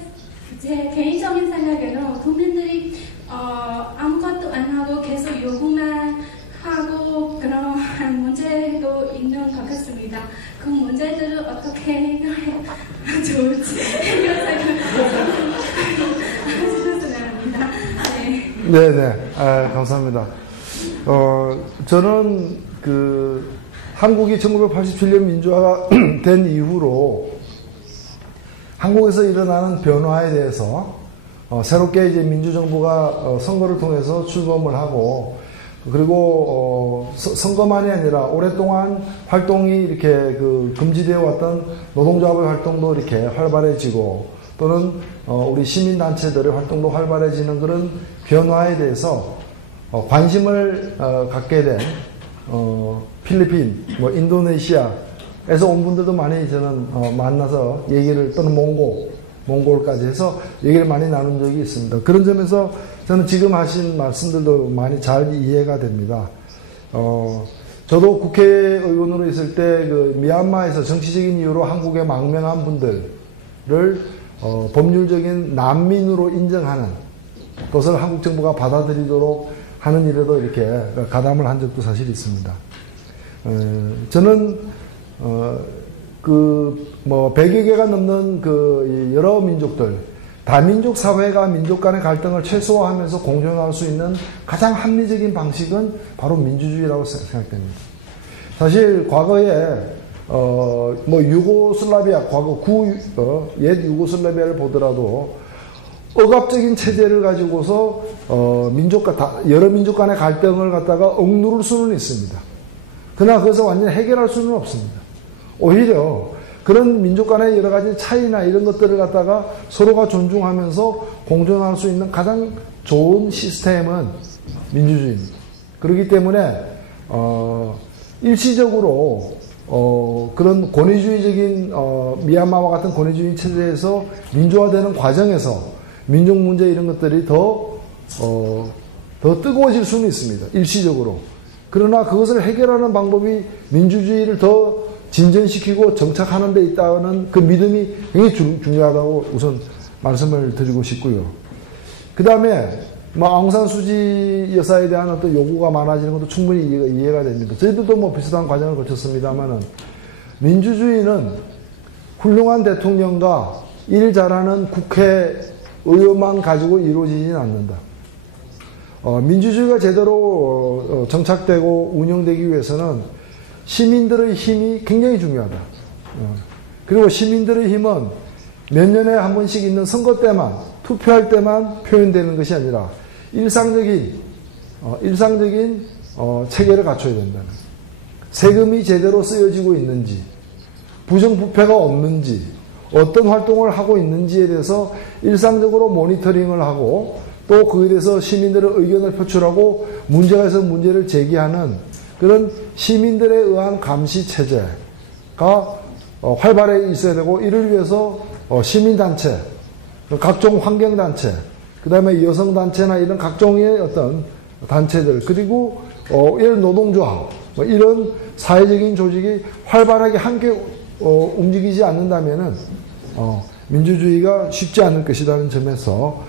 제 개인적인 생각에는 국민들이 아무것도 안 하고 계속 요구만 하고 그런 문제도 있는 것 같습니다. 그 문제들을 어떻게 해결해야 좋을지 해결책을 주셨으면 합니다. 네네, 감사합니다. 저는 한국이 1987년 민주화가 된 이후로 한국에서 일어나는 변화에 대해서 새롭게 이제 민주정부가 선거를 통해서 출범을 하고 그리고 선거만이 아니라 오랫동안 활동이 이렇게 금지되어 왔던 노동조합의 활동도 이렇게 활발해지고 또는 우리 시민단체들의 활동도 활발해지는 그런 변화에 대해서 관심을 갖게 된 필리핀, 뭐 인도네시아에서 온 분들도 많이 저는 만나서 얘기를, 또는 몽골까지 해서 얘기를 많이 나눈 적이 있습니다. 그런 점에서 저는 지금 하신 말씀들도 많이 잘 이해가 됩니다. 저도 국회의원으로 있을 때 그 미얀마에서 정치적인 이유로 한국에 망명한 분들을 법률적인 난민으로 인정하는 것을 한국 정부가 받아들이도록 하는 일에도 이렇게 가담을 한 적도 사실 있습니다. 저는 그 뭐 100여 개가 넘는 그 여러 민족들, 다민족 사회가 민족 간의 갈등을 최소화하면서 공존할 수 있는 가장 합리적인 방식은 바로 민주주의라고 생각됩니다. 사실 과거에 뭐 유고슬라비아, 과거 옛 유고슬라비아를 보더라도 억압적인 체제를 가지고서 여러 민족 간의 갈등을 갖다가 억누를 수는 있습니다. 그러나 그것을 완전히 해결할 수는 없습니다. 오히려 그런 민족 간의 여러 가지 차이나 이런 것들을 갖다가 서로가 존중하면서 공존할 수 있는 가장 좋은 시스템은 민주주의입니다. 그렇기 때문에 일시적으로 그런 권위주의적인 미얀마와 같은 권위주의 체제에서 민주화되는 과정에서 민족 문제 이런 것들이 더 뜨거워질 수는 있습니다. 일시적으로. 그러나 그것을 해결하는 방법이 민주주의를 더 진전시키고 정착하는 데 있다는 그 믿음이 굉장히 중요하다고 우선 말씀을 드리고 싶고요. 그 다음에 뭐 앙산수지 여사에 대한 어떤 요구가 많아지는 것도 충분히 이해가 됩니다. 저희들도 뭐 비슷한 과정을 거쳤습니다만은 민주주의는 훌륭한 대통령과 일 잘하는 국회의원만 가지고 이루어지지는 않는다. 민주주의가 제대로 정착되고 운영되기 위해서는 시민들의 힘이 굉장히 중요하다. 그리고 시민들의 힘은 몇 년에 한 번씩 있는 선거 때만, 투표할 때만 표현되는 것이 아니라 일상적인 체계를 갖춰야 된다는. 세금이 제대로 쓰여지고 있는지, 부정부패가 없는지, 어떤 활동을 하고 있는지에 대해서 일상적으로 모니터링을 하고 또 그에 대해서 시민들의 의견을 표출하고 문제가 있어서 문제를 제기하는 그런 시민들에 의한 감시 체제가 활발해 있어야 되고, 이를 위해서 시민단체, 각종 환경단체, 그 다음에 여성단체나 이런 각종의 어떤 단체들, 그리고 이런 노동조합, 이런 사회적인 조직이 활발하게 함께 움직이지 않는다면은 민주주의가 쉽지 않을 것이라는 점에서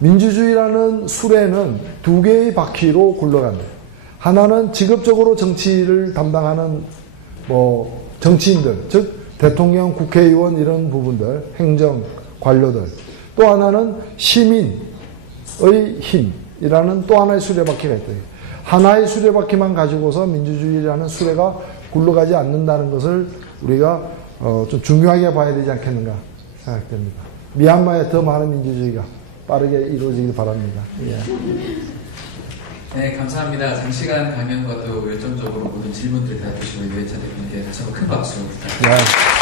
민주주의라는 수레는 두 개의 바퀴로 굴러갑니다. 하나는 직업적으로 정치를 담당하는 정치인들, 즉 대통령, 국회의원 이런 부분들, 행정 관료들. 또 하나는 시민의 힘이라는 또 하나의 수레바퀴가 있다. 하나의 수레바퀴만 가지고서 민주주의라는 수레가 굴러가지 않는다는 것을 우리가 좀 중요하게 봐야 되지 않겠는가 생각됩니다. 미얀마에 더 많은 민주주의가 빠르게 이루어지길 바랍니다. 예. 네, 감사합니다. 장시간 강연과 또 열정적으로 모든 질문들 다 해주시고 유해찬 대표님께 다시 한번 큰 박수 부탁드립니다. 네.